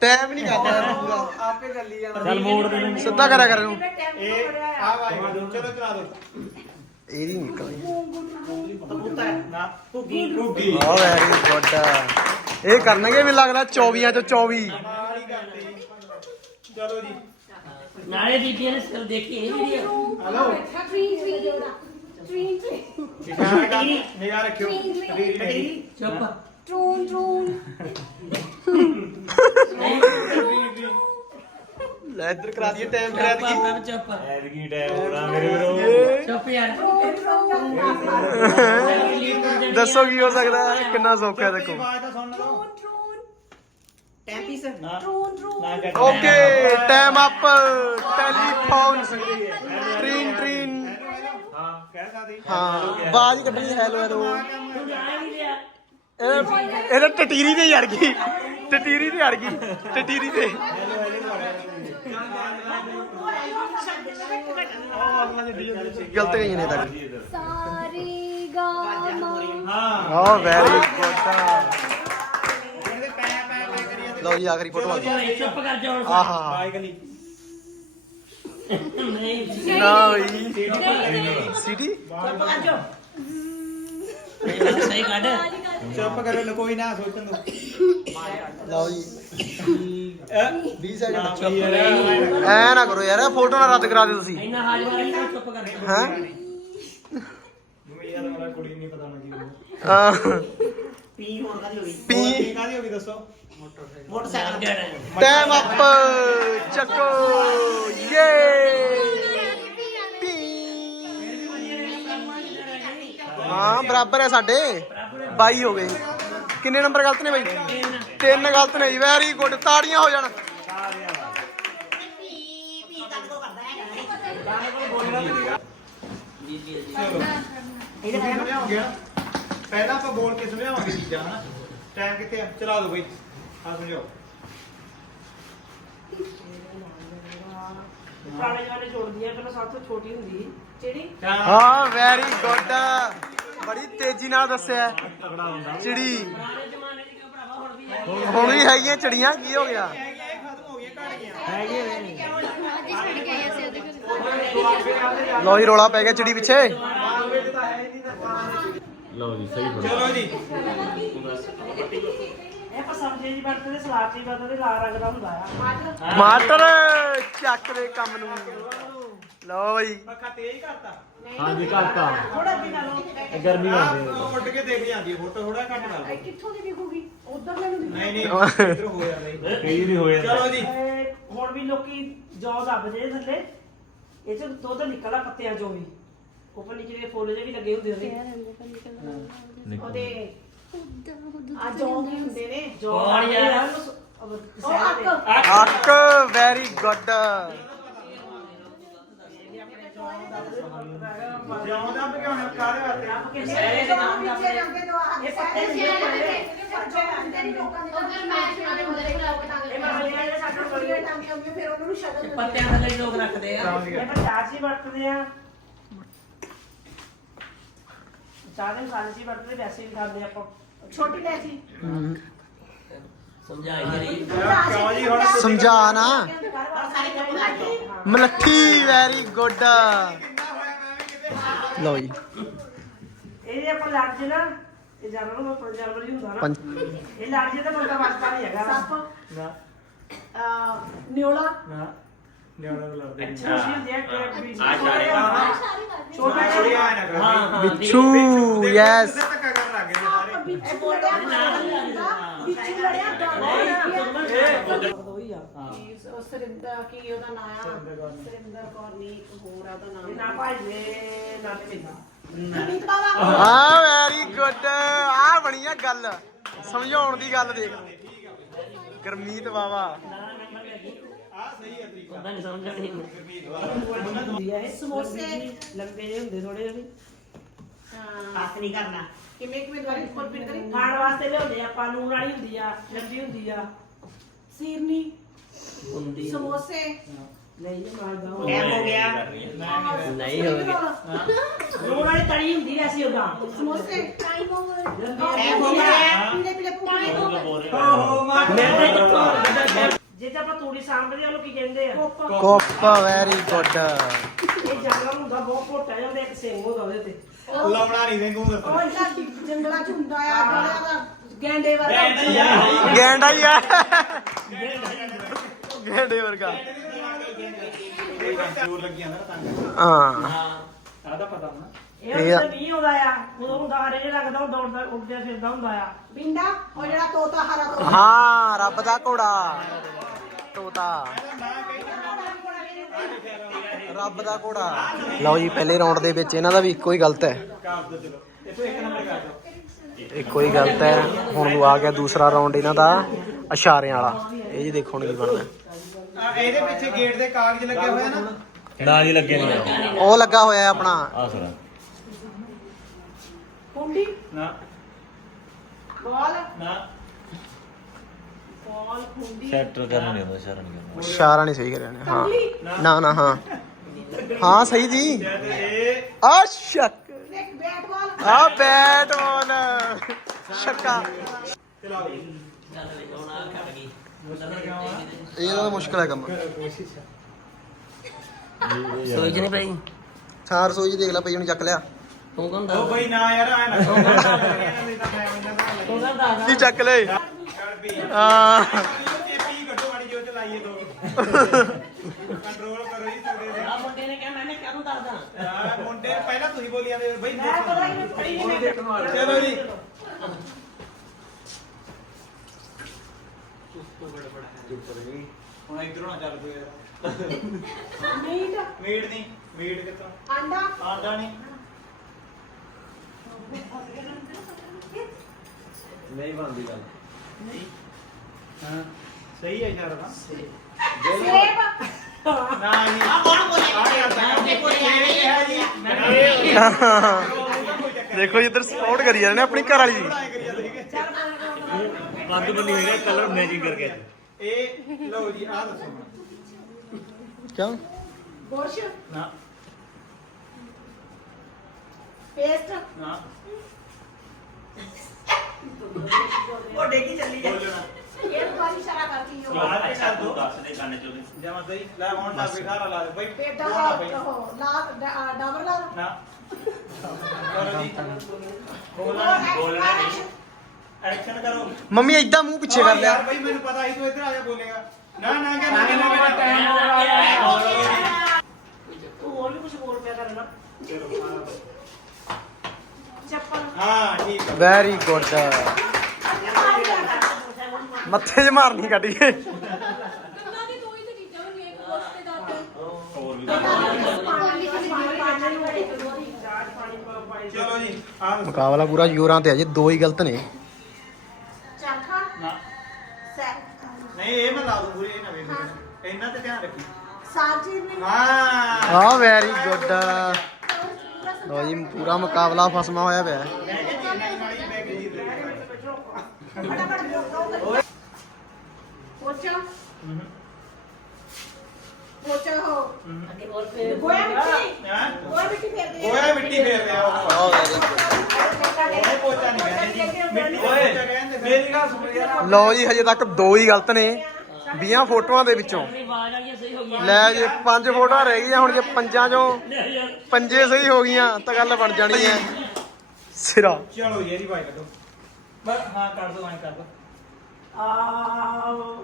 ਟਾਈਮ ਨਹੀਂ ਕਰਦਾ ਪੂਰਾ ਆਪੇ ਚੱਲੀ ਜਾਣਾ ਚੱਲ ਮੋੜ ਦੇ ਨੂੰ। ਸਿੱਧਾ ਕਰਿਆ ਕਰ ਇਹਨੂੰ। ਇਹ ਆ ਵਾਈ ਚਲੋ ਚਲਾ ਦੋ ਇਹਦੀ ਨਿਕਲ ਕਬੂਤਰ ਨਾ ਘੁੱਗੀ ਰੁੱਗੀ ਆ ਵੈਰੀ ਗੁੱਡ। ਇਹ ਕਰਨਗੇ ਵੀ ਲੱਗਦਾ 24 ਚੋਂ 24 ਨਾਲ ਹੀ ਕਰਤੀ ਚਲੋ ਜੀ। ਨਾਲੇ ਬੀਬੀਆਂ ਨੇ ਸਿਰ ਦੇਖੀ ਇਹ ਵੀਡੀਓ ਹਲੋ ਟ੍ਰੀਨ ਟ੍ਰੀਨ ਟ੍ਰੀਨ ਟ੍ਰੀਨ ਇਸ਼ਾਰਾ ਕਰ ਨਿਗਾਹ ਰੱਖਿਓ। ਰੀਰੀ ਰੀਰੀ ਚੁੱਪ। ਟ੍ਰੂਨ ਟ੍ਰੂਨ ਲੈ ਇੱਧਰ ਕਰਾ ਦਈਏ ਟਾਈਮ ਕਰਾ ਚੁੱਪ ਦਈਏ। ਮੈਂ ਚੁੱਪ ਐਤਕੀ ਟਾਈਮ ਹੋਣਾ ਮੇਰੇ ਵੀਰੋ। ਚੁੱਪ ਯਾਰ। ਦੱਸੋ ਕੀ ਹੋ ਸਕਦਾ? ਹੈ? ਕਿੰਨਾ ਸੌਖਾ ਹੈ ਦੇਖੋ। ਆਵਾਜ਼ ਤਾਂ ਸੁਣ ਲਓ। ਟ੍ਰੂਨ ਟੈਂਪੀਸ ਨਾ ਟ੍ਰੂਨ ਟ੍ਰੂਨ ਓਕੇ ਟਾਈਮ ਅਪ ਟੈਲੀਫੋਨ ਟ੍ਰੀਨ ਟ੍ਰੀਨ ਹਾਂ ਕਹਿ ਸਕਦੀ ਹਾਂ ਕੱਢਣੀ ਹੈਲੋ ਹੈਲੋ ਤੂੰ ਜਾਣ ਵੀ ਲਿਆ ਇਹ ਇਹਦਾ ਟਟੀਰੀ ਤੇ ਹੀ ਅੜ ਗਈ। ਟਟੀਰੀ ਤੇ ਅੜ ਗਈ। ਟਟੀਰੀ ਤੇ। ਗਲਤ ਗਈ ਨੇ ਤੱਕ ਸਾਰੀ ਗਾ ਮਾ ਹਾਂ ਆ ਵੈਰੀ ਗੁੱਡ ਲਓ ਜੀ ਆਖਰੀ ਫੋਟੋ ਆ ਗਈ। ਚੁੱਪ ਕਰ ਜਾ ਹੁਣ ਆਹਾ। ਨਹੀਂ। ਨਾ ਬਈ। ਸਿਟੀ ਸਹੀ ਕੱਢ। ਚੁੱਪ ਕਰੋ ਲੋ ਕੋਈ ਨਾ ਸੋਚਣ ਦੋ। ਲਓ ਜੀ। 20 ਸੈਕਿੰਡ ਚੁੱਪ ਐ ਨਾ ਕਰੋ ਯਾਰ ਇਹ ਫੋਟੋ ਨਾ ਰੱਦ ਕਰਾ ਦਿਓ ਤੁਸੀਂ। ਇੰਨਾ ਹਾਜ਼ਮਾ ਨਹੀਂ ਕਰ ਚੁੱਪ ਕਰ ਹੈ? ਯਾਰ ਮੇਰਾ ਕੁੜੀ ਨਹੀਂ ਪਤਾ ਲੱਗੀ ਪੀ ਹੋਣ ਕਾਦੀ ਹੋਈ ਪੀ। ਕਾਦੀ ਹੋ ਗਈ ਦੱਸੋ? ਮੋਟਰਸਾਈਕਲ ਟਾਈਮ ਅਪ ਚੱਕੋ ਯੇ ਹਾਂ ਬਰਾਬਰ ਹੈ ਸਾਡੇ। 22 ਹੋ ਗਏ। ਕਿੰਨੇ ਨੰਬਰ ਗਲਤ ਨੇ ਬਾਈ? ਤਿੰਨ ਗਲਤ ਨੇ ਵੈਰੀ ਗੁੱਡ ਤਾੜੀਆਂ ਹੋ ਜਾਣ। ਇਹਦੇ ਪਹਿਲਾਂ ਆਪਾਂ ਬੋਲ ਕੇ ਸਮਝਾਵਾਂਗੇ ਚੀਜ਼ਾਂ ਹਨਾ? ਟਾਈਮ ਕਿੱਥੇ ਆ? ਚਲਾ ਦਿਓ ਬਈ। ਆ ਸਮਝਾਓ ਪੁਰਾਣੇ ਜਮਾਨੇ ਜੋੜਦੀ ਆ ਪਹਿਲਾਂ ਸਭ ਤੋਂ ਛੋਟੀ ਹੁੰਦੀ। ਸੀ ਜਿਹੜੀ ਹਾਂ ਵੈਰੀ ਗੁੱਡ ਬੜੀ ਤੇਜ਼ੀ ਨਾਲ ਦੱਸਿਆ ਚਿੜੀ। ਪੁਰਾਣੇ ਜ਼ਮਾਨੇ ਦੀ ਕਿਉਂ ਭਰਾਵਾ ਹੁਣ ਵੀ ਹੈ ਹੁਣ ਵੀ ਹੈਗੀਆਂ ਚਿੜੀਆਂ ਕੀ ਹੋ ਗਿਆ? ਖਤਮ ਹੋ ਗਈਆਂ ਘਟ ਗਈਆਂ ਲਓ ਜੀ ਰੋਲਾ ਪੈ ਗਿਆ ਚਿੜੀ ਪਿੱਛੇ। ਲਓ ਜੀ ਸਹੀ ਬੋਲ ਚਲੋ ਜੀ। ਇਹ ਆਪਾਂ ਸਬਜ਼ੀ ਜੀ ਵਰਤਦੇ ਤੇ ਸਲਾਦ ਜੀ ਵਰਤਦੇ ਲਾਲ ਰੰਗ ਦਾ ਹੁੰਦਾ ਆ। ਟਮਾਟਰ ਚੱਕ ਦੇ ਕੰਮ ਨੂੰ। ਲਓ ਬਈ। ਪੱਖਾ ਤੇਜ਼ ਕਰਤਾ। ਹਾਂਜੀ ਘਾਟਾ ਥੋੜਾ ਵੀ ਨਾ ਲਓ। ਗਰਮੀ ਆਹ ਹੁੰਦੀ ਹੈ ਉੱਡ ਕੇ ਦੇਖ ਜਾਂਦੀ ਹੈ ਫੋਟੋ ਥੋੜਾ ਘੱਟ ਕਰ ਦਿਓ। ਕਿੱਥੋਂ ਦੀ ਦਿਖੂਗੀ? ਉਧਰ ਮੈਨੂੰ ਦਿਖੂ। ਨਹੀਂ ਨਹੀਂ ਇਧਰ ਹੋ ਜਾਂਦਾ ਜੀ। ਕਈ ਨਹੀਂ ਹੋਇਆ ਚਲੋ ਜੀ। ਇਹ ਹੁਣ ਵੀ ਲੋਕੀ ਜੌ ਦੱਬਦੇ ਆ ਥੱਲੇ। ਇਹ ਚ ਦੁੱਧ ਨਿਕਲਦਾ ਪੱਤਿਆਂ ਚੋਂ ਵੀ। ਉੱਪਰ ਨੀਚੇ ਦੇ ਫੁੱਲ ਜਿਹੇ ਵੀ ਲੱਗੇ ਹੁੰਦੇ ਉਹਦੇ। ਉਹਦੇ ਆ ਹੁੰਦੇ ਨੇ? ਕੌਣ ਯਾਰ? ਉਹ ਅੱਕ। ਅੱਕ ਵੈਰੀ ਗੁੱਡ ਜਿਉਂ ਦਾ ਭਗਾਉਣੇ ਕਾਹਦੇ ਵਾਸਤੇ ਇਹ ਪੱਤੇ ਹੁੰਦੇ ਨੇ ਉਧਰ ਮੈਚ ਵਾਲੇ ਹੁੰਦੇ ਨੇ ਦੇ ਸਾਡੇ ਕੋਲ ਪੱਤਿਆਂ ਥੱਲੇ ਲੋਕ ਰੱਖਦੇ ਆ। ਇਹ ਪਰ ਚਾਰ ਹੀ ਵਰਤਦੇ ਆ। ਚਾਰ ਦੇ ਮਸਾਲੇ ਜੀ ਵਰਤਦੇ ਵੈਸੇ ਵੀ ਖਾਂਦੇ ਆਪਾਂ। ਛੋਟੀ ਲੈਚੀ ਸਮਝਾਈ ਜਰੀ ਕਿਉਂ ਜੀ। ਹੁਣ ਸਮਝਾ ਨਾ ਮਲੱਠੀ ਵੈਰੀ ਗੁੱਡ ਲਓ ਜੀ। ਇਹ ਜੇ ਆਪਾਂ ਲੜ ਜੇ ਨਾ ਇਹ ਜਾਨਵਰ ਨੂੰ ਜਾਨਵਰ ਹੀ ਹੁੰਦਾ ਨਾ। ਪੰਜ। ਇਹ ਲੜ ਜੇ ਤਾਂ ਬੰਦਾ ਬਚਦਾ ਨਹੀਂ ਹੈਗਾ। ਸੱਪ। ਨਾ ਨਿਓਲਾ। ਨਾ। ਨਿਆਣਾ ਨੂੰ ਲੜਦੇ ਨਹੀਂ ਛੋਟੀ ਹੁੰਦੀ ਹੈ ਟੈਪ ਵੀ ਆ ਸ਼ਾਰੇ ਦਾ ਛੋਟਾ ਛੋੜੀ ਜਿਹਾ ਆ ਨਾ ਕਰੋ ਹਾਂ ਹਾਂ ਬਿੱਛੂ ਦੇਖੋ, ਯੈਸ ਤੁਸੀਂ ਧੱਕਾ ਕਰਨ ਲੱਗ ਗਏ ਜੀ ਸਾਰੇ ਇਹ ਬੋਲਿਆ ਬਿੱਚੂ ਲੜਿਆ ਡਰ ਉਹੀ ਆ ਸਰਿੰਦਰ ਕੀ ਉਹਦਾ ਨਾਮ ਆ ਸਰਿੰਦਰ ਕੌਰ ਨਹੀਂ ਇੱਕ ਹੋਰ ਆ ਉਹਦਾ ਇਹ ਨਾਮ ਨਾ ਭਾਈ ਨੇ ਨਾ ਤੇ ਪਿੰਦਾ ਗੀਤ ਬਾਵਾ ਹਾਂ ਵੈਰੀ ਗੁੱਡ ਆ ਬਣੀ ਆ ਗੱਲ ਸਮਝਾਉਣ ਦੀ ਗੱਲ ਦੇਖ ਗਰਮੀਤ ਬਾਵਾ ਆ ਸਹੀ ਹੈ ਤਰੀਕਾ। ਪਤਾ ਨਹੀਂ ਸਮੋਸੇ। ਲੰਬੇ ਜਿਹੇ ਹੁੰਦੇ ਥੋੜੇ ਜਿਹੇ। ਹਾਂ। ਹੱਥ ਨਹੀਂ ਕਰਨਾ। ਕਿਵੇਂ ਕਿਵੇਂ ਦੁਆਰੀ ਉੱਪਰ ਪਿੰਡ ਕਰੀ? ਖਾਣ ਵਾਸਤੇ ਲਿਆਉਂਦੇ ਆ ਆਪਾਂ ਲੂਣ ਵਾਲੀ ਹੁੰਦੀ ਆ ਲੰਬੀ ਹੁੰਦੀ ਆ। ਸੀਰਨੀ ਹੁੰਦੀ ਸਮੋਸੇ। ਨਹੀਂ ਮਾਰਦਾ ਟਾਈਮ ਹੋ ਗਿਆ। ਨਹੀਂ ਹੋ ਗਿਆ। ਲੂਣ ਵਾਲੀ ਤਲੀ ਹੁੰਦੀ ਵੈਸੀ ਉਦਾਂ ਸਮੋਸੇ। ਟਾਈਮ ਓਵਰ ਟਾਈਮ ਹੋ ਗਿਆ। ਪੀਲੇ ਪੀਲੇ ਪੂਰੇ ਓਹੋ ਮਾਂ ਮੈਂ ਤਾਂ ਕਿੱਥੋਂ ਜੇ ਤਾਂ ਆਪਾਂ ਤੂੜੀ ਸਾਂਭਦੇ ਆ ਉਹਨੂੰ ਕੀ ਕਹਿੰਦੇ ਆ? ਕੋਪਾ। ਵੈਰੀ ਗੁੱਡ ਇਹ ਜੰਗਲ ਹੁੰਦਾ ਬਹੁਤ ਮੋਟਾ ਜਾਂਦਾ ਇੱਕ ਸਿੰਘ ਹੁੰਦਾ ਉਹਦੇ ਤੇ। ਲਾਉਣਾ ਨਹੀਂ ਦੱਸ ਉਹ ਜਿਹੜਾ ਜੰਗਲਾਂ ਚ ਹੁੰਦਾ ਆ ਬੜਾ ਦਾ ਗੈਂਡੇ ਵਰਗਾ ਗੈਂਡਾ ਹੀ ਆ। ਗੈਂਡੇ ਵਰਗਾ। ਜ਼ੋਰ ਲੱਗੀ ਜਾਂਦਾ ਤੰਗ ਹਾਂ। ਆਦਾ ਪਤਾ ਹੋਣਾ। ਇਹ ਜਦੋਂ ਨਹੀਂ ਹੁੰਦਾ ਆ ਉਦੋਂ ਹੁੰਦਾ ਹਰੇ ਜਿਹਾ ਲੱਗਦਾ ਉਹ ਦੌੜਦਾ ਉੱਡਦਾ ਫਿਰਦਾ ਹੁੰਦਾ ਆ। ਬਿੰਡਾ ਉਹ ਜਿਹੜਾ ਤੋਤਾ ਹਰਾ ਤੋਤਾ। ਹਾਂ ਰੱਬ ਦਾ ਘੋੜਾ। ਤੋਤਾ। ਰੱਬ ਦਾ ਘੋੜਾ। ਲਓ ਜੀ ਪਹਿਲੇ ਰਾਉਂਡ ਦੇ ਵਿੱਚ ਇਹਨਾਂ ਦਾ ਵੀ ਇੱਕੋ ਹੀ ਗਲਤ ਹੈ। ਕਰ ਦੋ ਚਲੋ ਇੱਥੋਂ ਇੱਕ ਨੰਬਰ ਕਰ ਦੋ ਇੱਕੋ ਹੀ ਗਲਤ ਹੈ। ਹੁਣ ਆ ਗਿਆ ਦੂਸਰਾ ਰਾਉਂਡ ਇਹਨਾਂ ਦਾ ਇਸ਼ਾਰਿਆਂ ਵਾਲਾ। ਇਹ ਜੀ ਦੇਖੋ ਹੁਣ ਕੀ ਬਣਦਾ ਆ, ਇਹਦੇ ਪਿੱਛੇ ਗੇਟ ਦੇ ਕਾਗਜ਼ ਲੱਗੇ ਹੋਏ ਆ ਨਾ। ਨਾ ਜੀ ਲੱਗੇ ਨਹੀਂ ਉਹ ਲੱਗਾ ਹੋਇਆ ਹੈ ਆਪਣਾ। ਆ ਸਰ ਕੁੰਡੀ? ਨਾ। ਬਾਲ? ਨਾ। ਬਾਲ ਕੁੰਡੀ? ਸੈਟਰ ਕਰਨਾ ਨਹੀਂ ਹੁੰਦਾ ਸ਼ਰਨ ਕਰਨਾ ਇਸ਼ਾਰਾ ਨਹੀਂ ਸਹੀ ਕਰਿਆ ਨੇ ਹਾਂ। ਨਾ। ਨਾ ਹਾਂ। ਹਾਂ ਸਹੀ ਜੀ। ਜਦ ਇਹ ਆ ਸ਼ੱਕ। ਇੱਕ ਬੈਟ ਬਾਲ। ਆ ਬੈਟ ਬਾਲ। ਛੱਕਾ ਚਲਾਓ ਇਹ ਤਾਂ ਮੁਸ਼ਕਲ ਹੈ ਕੰਮ। ਸੋਚ ਨਹੀਂ ਪਈ? ਚਾਰ ਰਸੋਈ 'ਚ ਦੇਖ ਲੈ ਪਈ ਹੁਣ ਚੱਕ ਲਿਆ। ਤੂੰ ਕੌਣ ਉਹ ਬਈ ਨਾ ਯਾਰ ਆ ਨਾ ਨਹੀਂ ਤਾਂ ਮੈਂ ਇਹਨਾਂ ਦਾ ਤੂੰ ਕੌਣ ਦੱਸ ਕੀ ਚੱਕ ਲੈ। ਇਹ ਪੀ ਘੱਟੋ ਮਾੜੀ ਜੋ ਚਲਾਈਏ ਦੋ ਕੰਟਰੋਲ ਕਰੋ ਜੀ ਤੁਹਾਡੇ ਦੇ ਆ ਮੁੰਡੇ ਨੇ ਕਿਹਾ ਮੈਨੇ ਕਾਹਨੂੰ ਦੱਸਦਾ ਆ ਮੁੰਡੇ ਪਹਿਲਾਂ ਤੁਸੀਂ ਬੋਲੀ ਜਾਂਦੇ ਬਈ ਮੈਂ ਪਤਾ ਹੀ। ਨਹੀਂ ਪੜੀ ਨਹੀਂ ਮੈਂ ਚਲੋ ਜੀ। ਹੁਣ ਇਧਰੋਂ ਨਾ ਚੱਲ ਪਈ ਯਾਰ। ਮੀਟ। ਮੀਟ ਨਹੀਂ ਮੀਟ ਕਿੱਥੋਂ? ਆਂਡਾ। ਆਂਦਾ ਨਹੀਂ ਨਹੀਂ ਬਣਦੀ ਗੱਲ ਹਾਂ ਸਹੀ ਹੈ ਇਸ਼ਾਰਾ ਤਾਂ ਸੇਬ ਨਾ ਜੀ ਆ ਕੌਣ ਬੋਲਿਆ ਆ ਯਾਰ ਤਾਂ ਆਪਣੇ ਕੋਲ ਆਇਆ ਇਹ ਨਹੀਂ ਹੈ ਜੀ ਦੇਖੋ ਜੀ ਇੱਧਰ ਸਪੋਰਟ ਕਰੀ ਜਾਂਦੇ ਨੇ ਆਪਣੀ ਘਰ ਵਾਲੀ ਦੀ ਪੱਗ ਬੰਨੀ ਹੋਈ ਹੈ ਕਲਰ ਮੈਚਿੰਗ ਕਰਕੇ ਇਹ ਲਓ ਜੀ ਆ ਦੱਸੋ ਮੈਨੂੰ। ਕਿਉਂ ਬੁਰਸ਼ ਨਾ ਪੇਸਟ ਨਾ ਉਹ ਡੇਗੀ ਚੱਲੀ ਹੈ ਬੋਲਣਾ ਇਹ ਵਾਲੀ ਇਸ਼ਾਰਾ ਕਰਦੀ ਹੋ ਲਾ ਦੇ ਕਰ ਦੋ ਦੱਸ ਦੇ ਕੰਨ ਚੋਂ ਜਮਾ ਸਹੀ ਲੈ ਹੁਣ ਤਾਂ ਬਿਠਾਰਾ ਲਾ ਦੇ ਬਈ ਪੇਟਾ ਬੋਲਣਾ ਬਈ ਉਹ ਲਾ ਡਬਲ ਲਾ ਨਾ ਕਰੋ ਜੀ ਬੋਲਣਾ ਬੋਲਣਾ ਐਕਸ਼ਨ ਕਰੋ ਮੰਮੀ ਏਦਾਂ ਮੂੰਹ ਪਿੱਛੇ ਕਰ ਲਿਆ ਯਾਰ ਬਈ ਮੈਨੂੰ ਪਤਾ ਸੀ ਤੂੰ ਇੱਧਰ ਆ ਜਾ ਬੋਲੇਗਾ ਨਾ ਨਾ ਕਿ ਨਾ ਨਾ ਟਾਈਮ ਹੋ ਰਿਹਾ ਤੂੰ ਹੋਰ ਵੀ ਕੁਝ ਬੋਲ ਪਿਆ ਕਰਨਾ ਚੱਪਲ ਹਾਂ ਠੀਕ ਹੈ ਵੈਰੀ ਗੁੱਡ ਮੱਥੇ 'ਚ ਮਾਰਨੀ ਕੱਢ ਕੇ। ਉਹਨਾਂ ਦੀ ਦੋ ਹੀ ਤਾਂ ਚੀਜ਼ਾਂ ਹੁੰਦੀਆਂ ਇੱਕ ਬੁਰਸ਼ ਤੇ ਦਾਤਰ ਹੋਰ ਵੀ ਚਲੋ ਜੀ ਆ ਦੱਸੋ ਮੁਕਾਬਲਾ ਪੂਰਾ ਜ਼ੋਰਾਂ ਤੇ ਹੈ ਜੀ ਦੋ ਹੀ ਗਲਤ ਨੇ। ਚਰਖਾ ਨਾ ਨਹੀਂ ਇਹ ਮੈਂ ਲਾ ਦੂੰ ਪੂਰੀ ਇਹ ਨਾ ਵੇਖ ਇਹਨਾਂ ਤੇ ਧਿਆਨ ਰੱਖੀ ਸਾਜੀ ਨੇ ਹਾਂ ਆ ਵੈਰੀ ਗੁੱਡ ਲੋ ਜੀ ਪੂਰਾ ਮੁਕਾਬਲਾ ਫਸਮਾ ਹੋਇਆ ਪਿਆ। ਪੋਚਾ। ਪੋਚਾ ਹੋ। ਅੱਗੇ ਹੋਰ ਫੇਰ। ਗੋਇਆ ਮਿੱਟੀ। ਹਾਂ ਗੋਇਆ ਮਿੱਟੀ ਫੇਰਦੇ ਓਏ ਮਿੱਟੀ ਫੇਰ ਰਿਹਾ ਉਹ। ਆ ਵੈਰੀ ਗੁੱਡ ਉਹ ਪੋਚਾ ਨਹੀਂ ਕਹਿੰਦੇ ਮਿੱਟੀ ਓਏ ਮੇਰੀ ਗੱਲ ਸੁਣ ਯਾਰ। ਲਓ ਜੀ ਹਜੇ ਤੱਕ ਦੋ ਹੀ ਗਲਤ ਨੇ। 20 ਫੋਟੋਆਂ ਦੇ ਵਿੱਚੋਂ। ਸਹੀ ਹੋ ਲੈ ਜੇ ਪੰਜ ਫੋਟੋਆਂ ਰਹਿ ਗਈਆਂ ਹੁਣ ਜੇ ਪੰਜਾਂ ਚੋਂ ਲੈ ਯਾਰ ਪੰਜੇ ਸਹੀ ਹੋ ਗਈਆਂ ਤਾਂ ਗੱਲ ਬਣ ਜਾਣੀ ਹੈ। ਸਿਰਾ। ਚਲੋ ਇਹਦੀ ਬਾਈ ਕੱਢੋ। ਬਸ ਹਾਂ ਕਰ ਦੋ ਐਂ ਕਰ ਦੋ। ਆਹ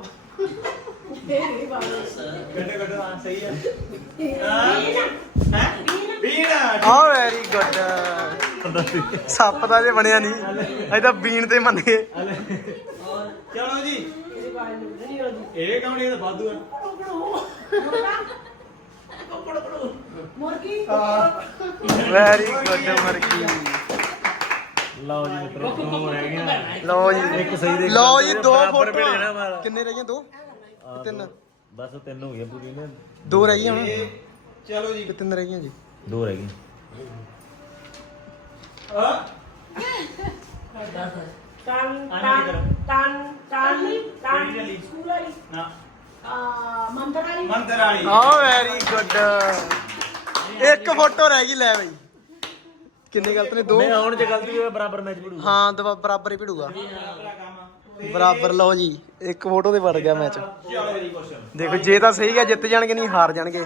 ਕੱਢੋ ਕੱਢੋ ਹਾਂ ਸਹੀ ਹੈ ਹੈ ਬੀਨ ਆ ਵੈਰੀ ਗੁੱਡ ਸੱਪ ਦਾ ਜੇ ਬਣਿਆ ਨਹੀਂ। ਅਜੇ ਤਾਂ ਬੀਨ ਤੇ ਮੰਨ ਗਏ ਚਲੋ ਜੀ ਇਹਦੀ ਆਵਾਜ਼ ਨਹੀਂ ਆਉਂਦੀ ਇਹ ਕੌਣ ਇਹ ਤਾਂ ਬਾਦੂ ਹੈ। ਮੁਰਗੀ। ਵੈਰੀ ਗੁੱਡ ਮਰਗੀ। ਲਓ ਜੀ ਮਿੱਤਰੋ ਦੋ ਰਹਿ ਗਈਆਂ। ਲਓ ਜੀ। ਇੱਕ ਸਹੀ ਦੇ ਲਓ ਜੀ ਦੋ ਬਰਾਬਰ ਮਾਰਾ। ਕਿੰਨੇ ਰਹਿ ਦੋ? ਆਹ, ਤਿੰਨ। ਬਸ ਤਿੰਨ ਹੋ ਗਈਆਂ ਪੂਰੀ ਨੇ। ਦੋ ਰਹਿ ਗਈਆਂ ਹੁਣ। ਇਹ ਚਲੋ ਜੀ। ਤਿੰਨ ਰਹਿ ਗਈਆਂ ਜੀ। ਦੋ ਰਹਿ ਗਈਆਂ। ਆ ਟਨ ਟਨ ਟਨ ਟਨ ਟਨ ਕਿਹੜੀ ਚੱਲੀ? ਸਕੂਲ ਵਾਲੀ ਨਾ ਆ ਮੰਦਰ ਵਾਲੀ ਮੰਦਰ ਵਾਲੀ ਆ ਵੈਰੀ ਗੁੱਡ ਇੱਕ ਫੋਟੋ ਰਹਿ ਗਈ ਲੈ ਬਈ। ਕਿੰਨੇ ਗਲਤ ਨੇ? ਦੋ। ਮੈਂ ਆਉਣ ਚ ਗਲਤੀ ਹੋਵੇ ਬਰਾਬਰ ਮੈਚ ਪੜੂ ਹਾਂ ਦਵਾ ਬਰਾਬਰ ਹੀ ਭਿੜੂਗਾ। ਬਰਾਬਰ ਲਓ ਜੀ ਇੱਕ ਫੋਟੋ ਤੇ ਵੜ ਗਿਆ ਮੈਚ ਜੀ ਦੇਖੋ ਜੇ ਤਾਂ ਸਹੀ ਹੈ ਜਿੱਤ ਜਾਣਗੇ ਨਹੀਂ ਹਾਰ ਜਾਣਗੇ।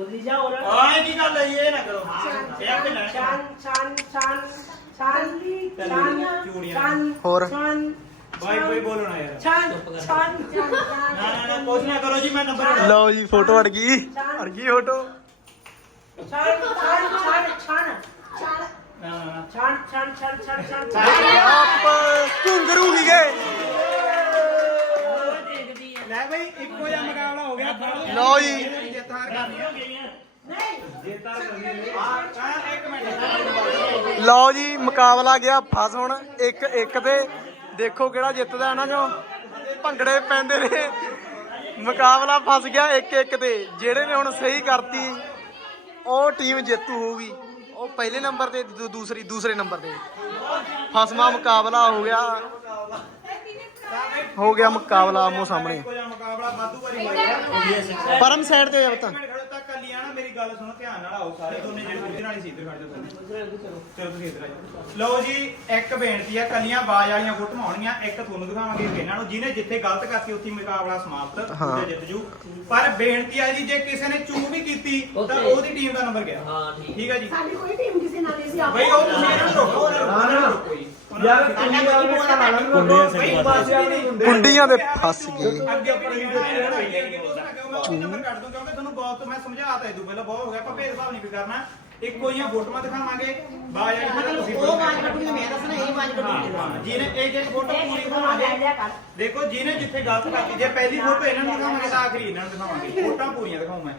ਉਹਦੀ ਜਾ ਹੋਰ ਆਏ ਕੀ ਗੱਲ ਹੈ ਇਹ ਨਾ ਕਰੋ ਇਹ ਆਪੇ ਲੈਣਾ ਛਾਨ ਛਾਨ ਛਾਨ ਛਾਨ ਛਾਨ ਚੂੜੀਆਂ। ਛਾਨ ਹੋਰ? ਛਾਨ ਬਾਈ ਕੋਈ ਬੋਲੋ ਨਾ ਯਾਰ ਛਾਨ ਛਾਨ ਨਾ ਨਾ ਨਾ ਕੁਛ ਨਾ ਕਰੋ ਜੀ ਮੈਂ ਨੰਬਰ ਲਓ ਜੀ ਫੋਟੋ ਅੜ ਗਈ ਅੜ ਗਈ ਫੋਟੋ ਛਾਨ ਛਾਨ ਛਾਨ ਛਾਨ ਨਾ ਨਾ ਨਾ ਛਾਨ ਛਾਨ ਛਾਨ ਛਾਨ ਛਾਨ ਆਪ ਘੁੰਗਰੂ ਹੀ ਗਏ ਦੇਖਦੀ ਆ ਲੈ ਬਈ, ਇੱਕੋ ਜਿਹਾ ਮੁਕਾਬਲਾ ਹੋ ਗਿਆ। ਲਓ ਜੀ। ਜਿੱਤ ਕਰਨੀ ਹੋ ਗਈਆਂ ਲਓ ਜੀ, ਮੁਕਾਬਲਾ ਗਿਆ ਫਸ ਹੁਣ, ਇੱਕ ਇੱਕ ਤੇ ਦੇਖੋ ਕਿਹੜਾ ਜਿੱਤਦਾ ਇਹਨਾਂ ਚੋਂ। ਭੰਗੜੇ ਪੈਂਦੇ ਨੇ। ਮੁਕਾਬਲਾ ਫਸ ਗਿਆ ਇੱਕ ਇੱਕ ਤੇ। ਜਿਹੜੇ ਨੇ ਹੁਣ ਸਹੀ ਕਰਤੀ, ਉਹ ਟੀਮ ਜੇਤੂ ਹੋਊਗੀ। ਉਹ ਪਹਿਲੇ ਨੰਬਰ ਤੇ, ਦੂ- ਦੂਸਰੀ ਦੂਸਰੇ ਨੰਬਰ ਤੇ। ਫਸਵਾ ਮੁਕਾਬਲਾ ਹੋ ਗਿਆ। ਹੋ ਗਿਆ ਮੁਕਾਬਲਾ ਆਮੋ ਸਾਹਮਣੇ। ਇੱਕੋ ਜਿਹਾ ਮੁਕਾਬਲਾ ਵਾਧੂ ਵਾਰੀ ਹੋਇਆ। ਪਰਮ ਸਾਈਡ ਤੇ ਜਾ ਤਾਂ। ਮਿੰਟ ਖੜੋ ਤਾਂ ਕੱਲੀ ਆ ਨਾ ਮੇਰੀ ਗੱਲ ਸੁਣੋ ਧਿਆਨ ਨਾਲ ਆਓ ਸਾਰੇ। ਦੋਨੇ ਜਿਹੜੇ ਦੂਜੇ ਨਾਲ ਹੀ ਸੀ ਇੱਧਰ ਖੜ ਜਾਓ ਚਲੋ। ਤੁਸੀਂ ਇੱਧਰ ਆ ਜਾਓ। ਲਓ ਜੀ ਇੱਕ ਬੇਨਤੀ ਆ ਕੱਲੀਆਂ ਬਾਜ ਵਾਲੀਆਂ ਫੋਟੋਆਂ ਆਉਣਗੀਆਂ ਇੱਕ ਤੁਹਾਨੂੰ ਦਿਖਾਵਾਂਗੇ ਇੱਕ ਇਹਨਾਂ ਨੂੰ ਜਿਹਨੇ ਜਿੱਥੇ ਗਲਤ ਕਰਤੀ ਉੱਥੇ ਹੀ ਮੁਕਾਬਲਾ ਸਮਾਪਤ ਹਾਂ। ਦੂਜਾ ਜਿੱਤ ਜੂ। ਪਰ ਬੇਨਤੀ ਆ ਜੀ ਜੇ ਕਿਸੇ ਨੇ ਚੂ ਵੀ ਕੀਤੀ ਤਾਂ. ਉਹਦੀ ਟੀਮ ਦਾ ਨੰਬਰ ਗਿਆ। ਹਾਂ ਠੀਕ। ਠੀਕ ਹੈ ਜੀ। ਸਾਡੀ ਕੋਈ ਟੀਮ ਕਿਸੇ ਨਾਲ ਨਹੀਂ ਸੀ ਆਪਾਂ ਬਈ ਉਹ ਤੁਸੀਂ ਇਹਨਾਂ ਨੂੰ ਰੋਕੋ ਉਹਨਾਂ ਨੂੰ ਰੋਕੋ। ਜੀ ਯਾਰ ਕੁੰਡੀਆਂ ਵਾਲੇ ਕੁੰਡੀਆਂ ਦੇ ਫਸ ਗਏ। ਅੱਗੇ ਆਪਣੀ ਨੰਬਰ ਕੱਢ ਦੂੰ ਕਿਉਂਕਿ ਤੁਹਾਨੂੰ ਬਹੁਤ ਮੈਂ ਸਮਝਾਤਾ ਇਹ ਤੋਂ ਪਹਿਲਾਂ ਬਹੁਤ ਹੋ ਗਿਆ। ਆਪਾਂ ਭੇਦਭਾਵ ਨਹੀਂ ਵੀ ਕਰਨਾ। ਇੱਕੋ ਜਿਹੀਆਂ ਫੋਟੋਆਂ ਦਿਖਾਵਾਂਗੇ। ਬਾਜ ਵਾਲੀ ਫੋਟੋ ਤੁਸੀਂ ਉਹ ਬਾਜ ਕੱਢੂਗੀ ਮੈਂ ਦੱਸਣਾ ਇਹ ਬਾਜ ਕੱਢੂਗੀ। ਹਾਂ, ਜਿਹਨੇ ਇਹ ਜੇ ਫੋਟੋ ਪੂਰੀ ਲੈ ਦਿਖਾਵਾਂਗੇ। ਲਿਆ ਕਰ। ਦੇਖੋ ਜਿਹਨੇ ਜਿੱਥੇ ਗਲਤ ਕਰਤੀ ਜੇ ਪਹਿਲੀ ਫੋਟੋ ਇਹਨਾਂ ਨੂੰ ਦਿਖਾਵਾਂਗੇ ਤਾਂ ਆਖਰੀ ਇਹਨਾਂ ਨੂੰ ਦਿਖਾਵਾਂਗੇ। ਫੋਟੋਆਂ ਪੂਰੀਆਂ ਦਿਖਾਉਂ ਮੈਂ।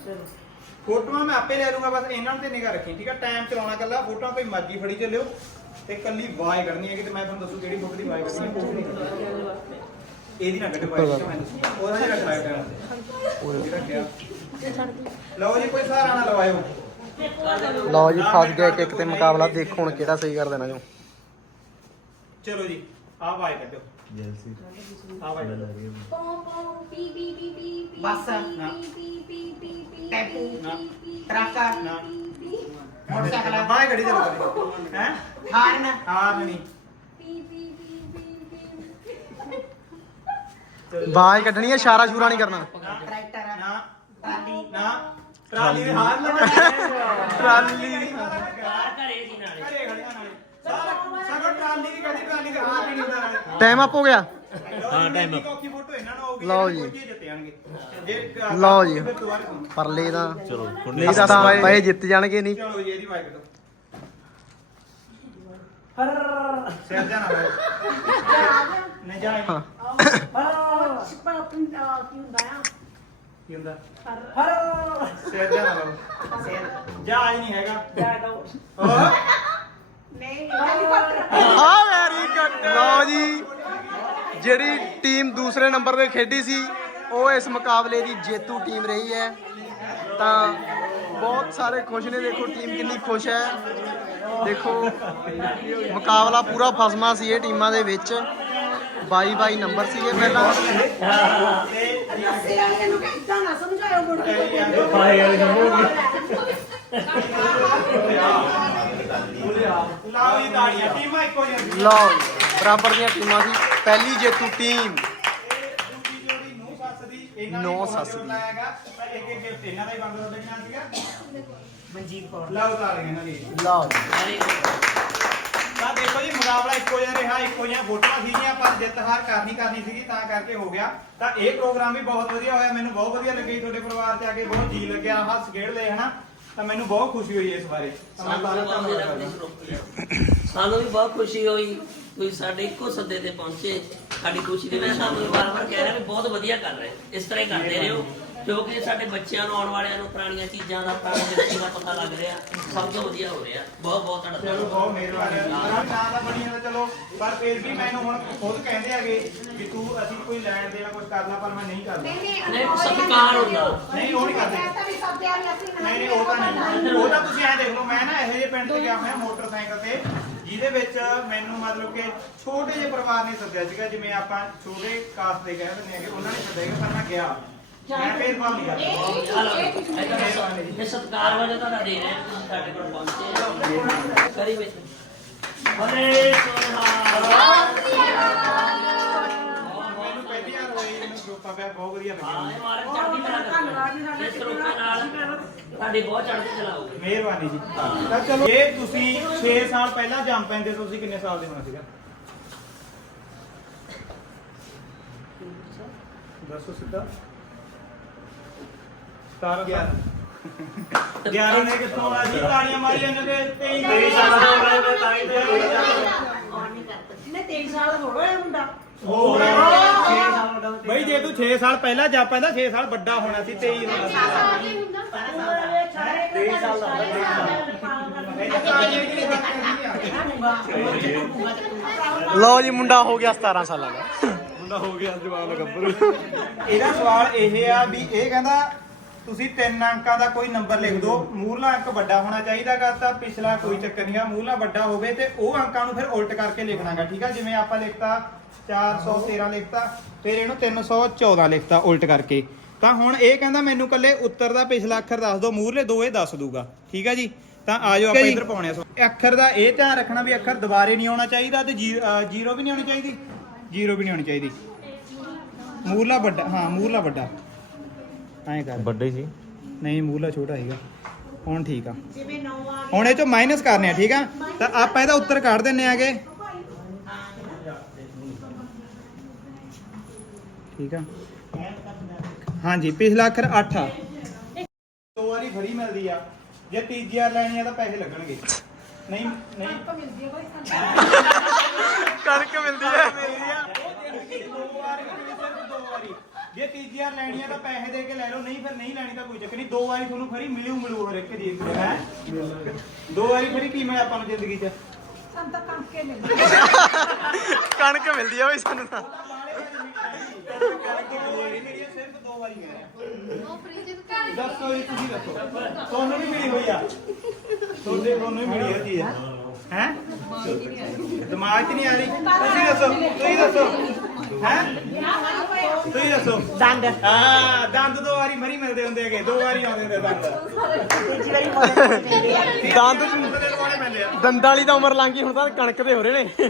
ਫੋਟੋਆਂ ਮੈਂ ਆਪੇ ਲੈ ਲੂੰਗਾ ਬਸ ਇਹਨਾਂ ਨੂੰ ਤੇ ਨਿਗਾਹ ਰੱਖੀ ਠੀਕ ਹੈ ਟਾਈਮ ਚਲਾਉਣਾ ਕੱਲਾ ਫੋਟੋਆਂ ਕੋਈ ਮਰਜ਼ੀ ਫੜੀ ਚੱਲਿਓ। ਤੇ ਕੱਲੀ ਵਾਜ ਕਰਨੀ ਹੈ ਕਿ ਤੇ ਮੈਂ ਤੁਹਾਨੂੰ ਦੱਸੂ ਕਿਹੜੀ ਫੋਟੋ ਦੀ ਵਾਜ ਕਰਨੀ ਹੈ ਉਹ ਨਹੀਂ। ਇਹਦੀ ਨਾ ਕੱਢੋ ਵਾਜ ਮੈਂ ਦੱਸੂ। ਉਹਦਾ ਜਿਹੜਾ ਟਰਾਈ ਕਰਾਂ ਉਹਦਾ ਰੱਖਿਆ। ਲਓ ਜੀ ਕੋਈ ਸਹਾਰਾ ਨਾ ਲਵਾਇਓ। ਲਓ ਜੀ ਫਸ ਗਿਆ ਇੱਕ ਇੱਕ ਤੇ ਮੁਕਾਬਲਾ ਦੇਖੋ ਹੁਣ ਕਿਹੜਾ ਸਹੀ ਕਰ ਦੇਣਾ ਜੋ। ਚਲੋ ਜੀ ਆਹ ਵਾਜ ਕੱਢੋ। ਜੈਲਸੀ ਆਹ ਵਾਜ ਕੱਢੋ। ਪੋਂ ਪੋਂ ਪੀ ਪੀ ਪੀ ਪੀ ਪੀ ਬੱਸ, ਨਾ। ਪੀ ਪੀ ਪੀ ਪੀ ਟੈਂਪੂ, ਨਾ। ਟਰੱਕ, ਨਾ। ਮੋਟਰਸਾਈਕਲ ਬਾਏ ਗੱਡੀ ਚਲੋ ਕਰੀ ਹੈ ਹਾਰਨ ਹਾਰ ਨਹੀਂ ਪੀ ਪੀ ਪੀ ਪੀ ਪੀ ਬਾਜ ਕੱਢਣੀ ਹੈ ਇਸ਼ਾਰਾ ਸ਼ੂਰਾ ਨਹੀਂ ਕਰਨਾ ਟਰੈਕਟਰ ਨਾ ਟਰਾਲੀ ਨਾ ਟਰਾਲੀ ਦੇ ਹਾਰ ਲੱਗਾ ਟਰਾਲੀ ਬਾਹਰ ਨਾਲੇ ਨਾਲੇ ਨਾਲੇ ਹੋ ਟਾਈਮ ਔਖੀ ਫੋਟੋ ਇਹਨਾਂ ਨੂੰ ਹੋਊਗੀ ਲਓ ਜੀ। ਕੋਈ ਜਿੱਤ ਜਾਣਗੇ ਜੇ ਲਓ ਜੀ। ਫਿਰ ਦੁਬਾਰਾ ਸੁਣੋ। ਪਰਲੇ ਦਾ ਚਲੋ ਨਹੀਂ ਤਾਂ ਪਏ ਜਿੱਤ ਜਾਣਗੇ ਨਹੀਂ। ਚਲੋ ਜੀ ਇਹਦੀ ਵਾਇਕ ਦੋ ਹਰ ਸਿਰ ਜਾਣਾ ਨਹੀਂ ਜਾਏ ਹਾਂ। ਕੀ ਹੁੰਦਾ ਆ? ਕੀ ਹੁੰਦਾ? ਹਰ ਸਿਰ ਜਾਣਾ ਲਓ ਸਿਰ ਜਹਾਜ਼ ਨਹੀਂ ਹੈਗਾ। ਜਾ ਦੋ ਓਹ ਨਹੀਂ। ਹੈਲੀਕਾਪਟਰ ਆ ਵੈਰੀ ਗੁੱਡ ਲਓ ਜੀ। ਜਿਹੜੀ ਟੀਮ ਦੂਸਰੇ ਨੰਬਰ ਤੇ ਖੇਡੀ ਸੀ ਉਹ ਇਸ ਮੁਕਾਬਲੇ ਦੀ ਜੇਤੂ ਟੀਮ ਰਹੀ ਹੈ। ਤਾਂ ਬਹੁਤ ਸਾਰੇ ਖੁਸ਼ ਨੇ ਦੇਖੋ ਟੀਮ ਕਿੰਨੀ ਖੁਸ਼ ਹੈ। ਦੇਖੋ ਮੁਕਾਬਲਾ ਪੂਰਾ ਫਸਮਾ ਸੀ ਇਹ ਟੀਮਾਂ ਦੇ ਵਿੱਚ। 22 22 ਨੰਬਰ ਸੀਗੇ ਪਹਿਲਾਂ। ਨਸੇ ਵਾਲਿਆਂ ਨੂੰ ਕਿੱਦਾਂ ਨਾ ਸਮਝਾਇਓ ਮੁੜ ਕੇ ਹਾਏ ਵਾਲੀ ਖਬਰ ਹੋ ਗਈ ਲਾਓ ਬਰਾਬਰ ਦੀਆਂ ਟੀਮਾਂ ਸੀ ਪਹਿਲੀ ਜੇਤੂ ਟੀਮ। ਨੂੰ ਸੱਸ ਦੀ। ਮਨਜੀਤ ਕੌਰ। ਲਓ ਇਹਨਾਂ ਲਓ। ਤਾਂ ਦੇਖੋ ਜੀ ਮੁਕਾਬਲਾ ਇੱਕੋ ਜਿਹਾ ਰਿਹਾ ਇੱਕੋ ਜਿਹੀਆਂ ਫੋਟੋਆਂ ਸੀਗੀਆਂ ਪਰ ਜਿੱਤ ਹਾਰ ਕਰਨੀ ਕਰਨੀ ਸੀਗੀ ਤਾਂ ਕਰਕੇ ਹੋ ਗਿਆ। ਤਾਂ ਇਹ ਪ੍ਰੋਗਰਾਮ ਵੀ ਬਹੁਤ ਵਧੀਆ ਹੋਇਆ ਮੈਨੂੰ ਬਹੁਤ ਵਧੀਆ ਲੱਗੀ ਤੁਹਾਡੇ ਪਰਿਵਾਰ 'ਚ ਆ ਕੇ ਬਹੁਤ ਜੀ ਲੱਗਿਆ ਹੱਸ ਖੇਡ ਲਏ ਹਨਾ? ਤਾਂ ਮੈਨੂੰ ਬਹੁਤ ਖੁਸ਼ੀ ਹੋਈ ਇਸ ਬਾਰੇ। ਤਾਂ ਸਾਨੂੰ ਵੀ ਬਹੁਤ ਖੁਸ਼ੀ ਹੋਈ। ਤੁਸੀਂ ਸਾਡੇ ਇੱਕੋ ਸੱਦੇ ਤੇ ਪਹੁੰਚੇ ਸਾਡੀ ਖੁਸ਼ੀ ਦੇ ਵਿੱਚ ਸਾਨੂੰ ਵਾਰ-ਵਾਰ ਕਹਿ ਰਹੇ ਵੀ ਬਹੁਤ ਵਧੀਆ ਕਰ ਰਹੇ ਇਸ ਤਰ੍ਹਾਂ ਹੀ ਕਰਦੇ ਰਹੋ ਕਿਉਂਕਿ ਸਾਡੇ ਬੱਚਿਆਂ ਨੂੰ ਆਉਣ ਵਾਲਿਆਂ ਨੂੰ ਪੁਰਾਣੀਆਂ ਚੀਜ਼ਾਂ ਦਾ ਪੁਰਾਣੀ ਵਿਰਸੇ ਦਾ ਪਤਾ ਲੱਗ ਰਿਹਾ ਸਭ ਤੋਂ ਵਧੀਆ ਹੋ ਰਿਹਾ। ਬਹੁਤ ਬਹੁਤ ਤੁਹਾਡਾ ਚਲੋ ਧੰਨਵਾਦ ਬਹੁਤ ਮਿਹਰਬਾਨੀ। ਮੇਰਾ ਨਾਂ ਤਾਂ ਬਣੀ ਜਾਂਦਾ ਚਲੋ ਪਰ ਫਿਰ ਵੀ ਮੈਨੂੰ ਹੁਣ ਖੁਦ ਕਹਿੰਦੇ ਹੈਗੇ ਕਿ ਤੂੰ ਅਸੀਂ ਕੋਈ ਲੈਣ ਦੇਣਾ ਕੁਝ ਕਰਨਾ ਪਰ ਮੈਂ ਨਹੀਂ ਕਰਦਾ। ਨਹੀਂ, ਸਤਿਕਾਰ ਹੁੰਦਾ। ਨਹੀਂ, ਉਹ ਨਹੀਂ ਕਰਦੇ। ਮੈਂ ਤਾਂ ਵੀ ਸਭ ਪਿਆਰ ਅਸੀਂ ਨਹੀਂ ਨਹੀਂ ਉਹ ਤਾਂ ਨਹੀਂ। ਉਹ ਤਾਂ ਤੁਸੀਂ ਐ ਦੇਖ ਲਓ ਮੈਂ ਨਾ ਇਹੋ ਜਿਹੇ ਪਿੰਡ 'ਚ ਗਿਆ ਹੋਇਆ ਮੋਟਰਸਾਈਕਲ ਤੇ। ਜਿਹਦੇ ਵਿੱਚ ਮੈਨੂੰ ਮਤਲਬ ਕਿ ਛੋਟੇ ਜਿਹੇ ਪਰਿਵਾਰ ਨੇ ਸੱਦਿਆ ਸੀਗਾ ਜਿਵੇਂ ਆਪਾਂ ਛੋਟੇ ਕਾਸਟ ਦੇ ਕਹਿ ਦਿੰਦੇ ਆ ਕਿ ਉਹਨਾਂ ਨੇ ਸੱਦਿਆ ਸੀਗਾ ਪਰ ਮੈਂ ਗਿਆ ਮੈਂ ਭੇਦਭਾਵ ਨਹੀਂ ਕਰਦਾ ਇਹ ਸਤਿਕਾਰ ਵਜੋਂ ਤੁਹਾਡਾ ਦੇ ਰਹੇ ਤੁਸੀਂ ਸਾਡੇ ਕੋਲ ਪਹੁੰਚੇ ਕਰੀ ਵਿੱਚ। ਸੋਨਾ ਬਹੁਤ ਵਧੀਆ ਲੱਗਿਆ। ਨਾਲ ਤੁਹਾਡੀ ਬਹੁਤ ਚੜ੍ਹਦੀ ਚਲਾਓਗੇ ਮਿਹਰਬਾਨੀ ਜੀ। ਤਾਂ ਚਲੋ ਜੇ ਤੁਸੀਂ 6 ਸਾਲ ਪਹਿਲਾਂ ਜੰਮ ਪੈਂਦੇ ਤਾਂ ਤੁਸੀਂ ਕਿੰਨੇ ਸਾਲ ਦੇ ਹੋਣਾ ਸੀਗਾ? ਦੱਸੋ ਸਿੱਧਾ। 17 11 11 ਨੇ ਕਿੱਥੋਂ ਆ ਜੀ ਤਾੜੀਆਂ ਮਾਰੀ ਜਾਂਦੇ ਤੇ 23 ਸਾਲ ਦਾ ਹੋ ਗਿਆ ਤਾਂ ਹੀ ਨੇ 23 ਸਾਲ। ਹੋ ਗਏ ਮੁੰਡਾ। ਹੋ ਬਈ ਜੇ ਤੂੰ 6 ਸਾਲ ਪਹਿਲਾਂ ਜਾ ਪੈਂਦਾ 6 ਸਾਲ ਵੱਡਾ ਹੋਣਾ ਸੀ 23 ਹੋਣਾ ਸੀ ਤੇਈ ਸਾਲ ਦਾ ਲਓ ਜੀ ਮੁੰਡਾ ਹੋ ਗਿਆ 17 ਸਾਲਾਂ ਦਾ। ਇਹਦਾ ਸਵਾਲ ਇਹ ਆ ਵੀ ਇਹ ਕਹਿੰਦਾ ਤੁਸੀਂ ਤਿੰਨ ਅੰਕਾਂ ਦਾ ਕੋਈ ਨੰਬਰ ਲਿਖ ਦਿਓ ਮੂਹਰਲਾ ਅੰਕ ਵੱਡਾ ਹੋਣਾ ਚਾਹੀਦਾਗਾ ਤਾਂ ਪਿਛਲਾ ਕੋਈ ਚੱਕਰ ਨਹੀਂਗਾ ਮੂਹਰਲਾ ਵੱਡਾ ਹੋਵੇ ਤੇ ਉਹ ਅੰਕਾਂ ਨੂੰ ਫਿਰ ਉਲਟ ਕਰਕੇ ਲਿਖਣਾਗਾ ਠੀਕ ਆ? ਜਿਵੇਂ ਆਪਾਂ ਲਿਖਤਾ 413 ਲਿਖਤਾ ਫਿਰ ਇਹਨੂੰ 314 ਲਿਖਤਾ ਉਲਟ ਕਰਕੇ। ਤਾਂ ਹੁਣ ਇਹ ਕਹਿੰਦਾ ਮੈਨੂੰ ਕੱਲੇ ਉੱਤਰ ਦਾ ਪਿਛਲਾ ਅੱਖਰ ਦੱਸ ਦਿਓ ਮੂਹਰਲੇ ਦੋ ਇਹ ਦੱਸ ਦੂਗਾ। ਠੀਕ ਆ ਜੀ? ਤਾਂ ਆਜੋ ਆਪਾਂ ਇੱਧਰ ਪਾਉਣੇ ਆ ਸੋ- ਅੱਖਰ ਦਾ ਇਹ ਧਿਆਨ ਰੱਖਣਾ ਵੀ ਅੱਖਰ ਦੁਬਾਰੇ ਨਹੀਂ ਆਉਣਾ ਚਾਹੀਦਾ ਤੇ ਜ਼ੀਰੋ ਵੀ ਨਹੀਂ ਆਉਣੀ ਚਾਹੀਦੀ? ਜ਼ੀਰੋ ਵੀ ਨਹੀਂ ਆਉਣੀ ਚਾਹੀਦੀ। ਮੂਰਲਾ ਵੱਡਾ ਹਾਂ ਮੂਰਲਾ ਵੱਡਾ। ਐਂ ਕਰ। ਵੱਡੇ ਸੀ। ਨਹੀਂ ਮੂਰਲਾ ਛੋਟਾ ਹੈਗਾ ਹੁਣ ਠੀਕ ਆ। ਹੁਣ ਇਹ ਚੋਂ ਮਾਈਨਸ ਕਰਨੇ ਆ ਠੀਕ ਆ? ਤਾਂ ਆਪਾਂ ਇਹਦਾ ਉੱਤਰ ਕੱਢ ਦਿੰਨੇ ਆਗੇ। ਠੀਕ ਆ? ਹਾਂਜੀ ਪਿਛਲਾ ਅੱਖਰ 8 ਆ। ਦੋ ਵਾਰੀ ਫਰੀ ਮਿਲਦੀ ਆ। ਜੇ ਤੀਜੀ ਵਾਰ ਲੈਣੀ ਆ ਤਾਂ ਪੈਸੇ ਲੱਗਣਗੇ। ਨਹੀਂ ਨਹੀਂ। ਕਣਕ ਮਿਲਦੀ ਹੈ ਦੋ ਵਾਰੀ ਸਿਰਫ ਦੋ ਵਾਰੀ। ਜੇ ਤੀਜੀ ਵਾਰ ਲੈਣੀ ਆ ਤਾਂ ਪੈਸੇ ਦੇ ਕੇ ਲੈ ਲਓ ਨਹੀਂ ਫਿਰ ਨਹੀਂ ਲੈਣੀ ਤਾਂ ਕੋਈ ਚੱਕਰ ਨਹੀਂ। ਦੋ ਵਾਰੀ ਤੁਹਾਨੂੰ ਫਰੀ ਮਿਲੂ ਮਿਲੂ ਹਰ ਇੱਕ ਚੀਜ਼ ਦੇ ਹੈ। ਦੋ ਵਾਰੀ ਫਰੀ ਕੀ ਮਿਲਿਆ ਆਪਾਂ ਨੂੰ ਜ਼ਿੰਦਗੀ 'ਚ? ਕਣਕ ਮਿਲਦੀ ਹੈ ਬਈ ਸਾਨੂੰ ਤਾਂ। ਸਿਰਫ ਦੋ ਵਾਰੀ ਮਿਲਿਆ ਦੱਸੋ ਜੀ ਤੁਸੀਂ ਦੱਸੋ। ਤੁਹਾਨੂੰ ਵੀ ਮਿਲੀ ਹੋਈ ਆ? ਤੁਹਾਡੇ ਤੁਹਾਨੂੰ ਵੀ ਮਿਲੀ ਹੋਈ ਚੀਜ਼ ਹੈ? ਦਿਮਾਗ 'ਚ ਨਹੀਂ ਆ ਰਹੀ। ਤੁਸੀਂ ਦੱਸੋ ਤੁਸੀਂ ਦੱਸੋ। ਹੈ? ਤੁਸੀਂ ਦੱਸੋ। ਦੰਦ। ਹਾਂ ਦੰਦ ਦੋ ਵਾਰੀ ਮਰੀ ਮਿਲਦੇ ਹੁੰਦੇ ਹੈਗੇ। ਦੋ ਵਾਰੀ ਆਉਂਦੇ ਹੁੰਦੇ ਦੰਦ। ਤੀਜੀ ਵਾਰੀ ਹੁੰਦੇ ਦੰਦ ਦੰਦ ਦੇ ਵਾਲੀ ਤਾਂ ਉਮਰ ਲੰਘ ਗਈ ਹੁਣ ਤਾਂ ਕਣਕ ਦੇ ਹੋ ਰਹੇ ਨੇ।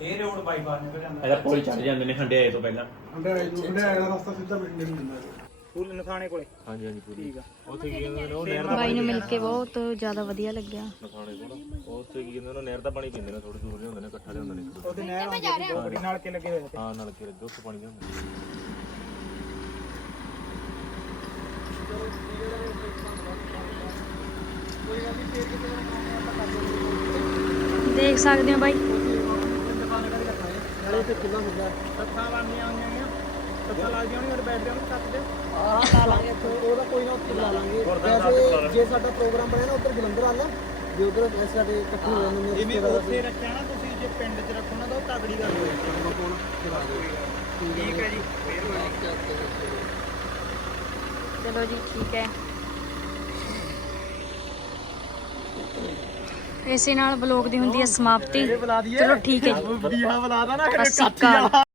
ਇਹ ਰੋਡ ਬਾਈਪਾਸ ਨਿਕਲ ਜਾਂਦਾ। ਇਹਦਾ ਪੁਲ ਚੜ ਜਾਂਦੇ ਨੇ ਹੰਡਿਆਏ ਤੋਂ ਪਹਿਲਾਂ। ਫੁੱਲ ਨਥਾਣੇ ਕੋਲੇ? ਹਾਂਜੀ ਹਾਂਜੀ ਪੂਰੀ ਠੀਕ ਆ। ਉੱਥੇ ਕੀ ਕਹਿੰਦੇ ਨੇ ਉਹ ਨਹਿਰ ਦਾ ਬਾਈ ਨੂੰ ਮਿਲ ਕੇ ਬਹੁਤ ਜ਼ਿਆਦਾ ਵਧੀਆ ਲੱਗਿਆ। ਨਖਾਣੇ ਕੋਲ। ਉੱਥੇ ਕੀ ਕਹਿੰਦੇ ਨੇ ਉਹ ਨਹਿਰ ਦਾ ਪਾਣੀ ਪੀਂਦੇ ਨੇ ਥੋੜੀ ਦੂਰ ਹੁੰਦੇ ਨੇ ਇਕੱਠਾ ਹੁੰਦੇ ਨੇ। ਉਹਦੇ ਨਹਿਰ ਆਉਂਦੀ ਸੀ ਨਾਲ ਕੇ ਲੱਗੇ ਹੋਏ ਹਾਂ ਨਾਲ ਕੇ ਲੱਗੇ ਉੱਥੇ ਪਾਣੀ ਜਾਂਦਾ ਦੇਖ ਸਕਦੇ ਹੋ ਬਾਈ। ਸੱਤਾਂ ਬਣਦੀਆਂ ਹੋਈਆਂ ਸੱਤਾਂ ਲੱਗਦੀਆਂ ਹੋਣੀਆਂ ਉਹਦੇ ਬੈਠਦੇ ਹੋਣਗੇ ਕੱਟ ਦੇ। ਆਹ ਲਾ ਲਾਂਗੇ ਉਹਦਾ ਕੋਈ ਨਾ ਉੱਥੇ ਲਾ ਲਾਂਗੇ। ਵੈਸੇ ਜੇ ਸਾਡਾ ਪ੍ਰੋਗਰਾਮ ਬਣਿਆ ਨਾ ਉੱਧਰ ਜਲੰਧਰ ਆਣਾ ਜੇ ਉੱਧਰ ਵੈਸੇ ਸਾਡੇ ਇਕੱਠੇ ਹੋ ਜਾਂਦੇ ਨੇ ਜਿਵੇਂ ਉੱਥੇ ਰੱਖਿਆ ਨਾ ਤੁਸੀਂ ਜੇ ਪਿੰਡ 'ਚ ਰੱਖੋ ਨਾ ਤਾਂ ਉਹ ਤਗੜੀ ਗੱਲ ਹੋਏ ਠੀਕ ਹੈ ਜੀ। ਚਲੋ ਜੀ ਠੀਕ ਹੈ। ਇਸੇ ਨਾਲ ਬਲੌਗ ਦੀ ਹੁੰਦੀ ਹੈ ਸਮਾਪਤੀ। ਚਲੋ ਠੀਕ ਹੈ ਜੀ। ਬੁਲਾ ਦਾ ਨਾ ਸ਼੍ਰੀ ਅਕਾਲ।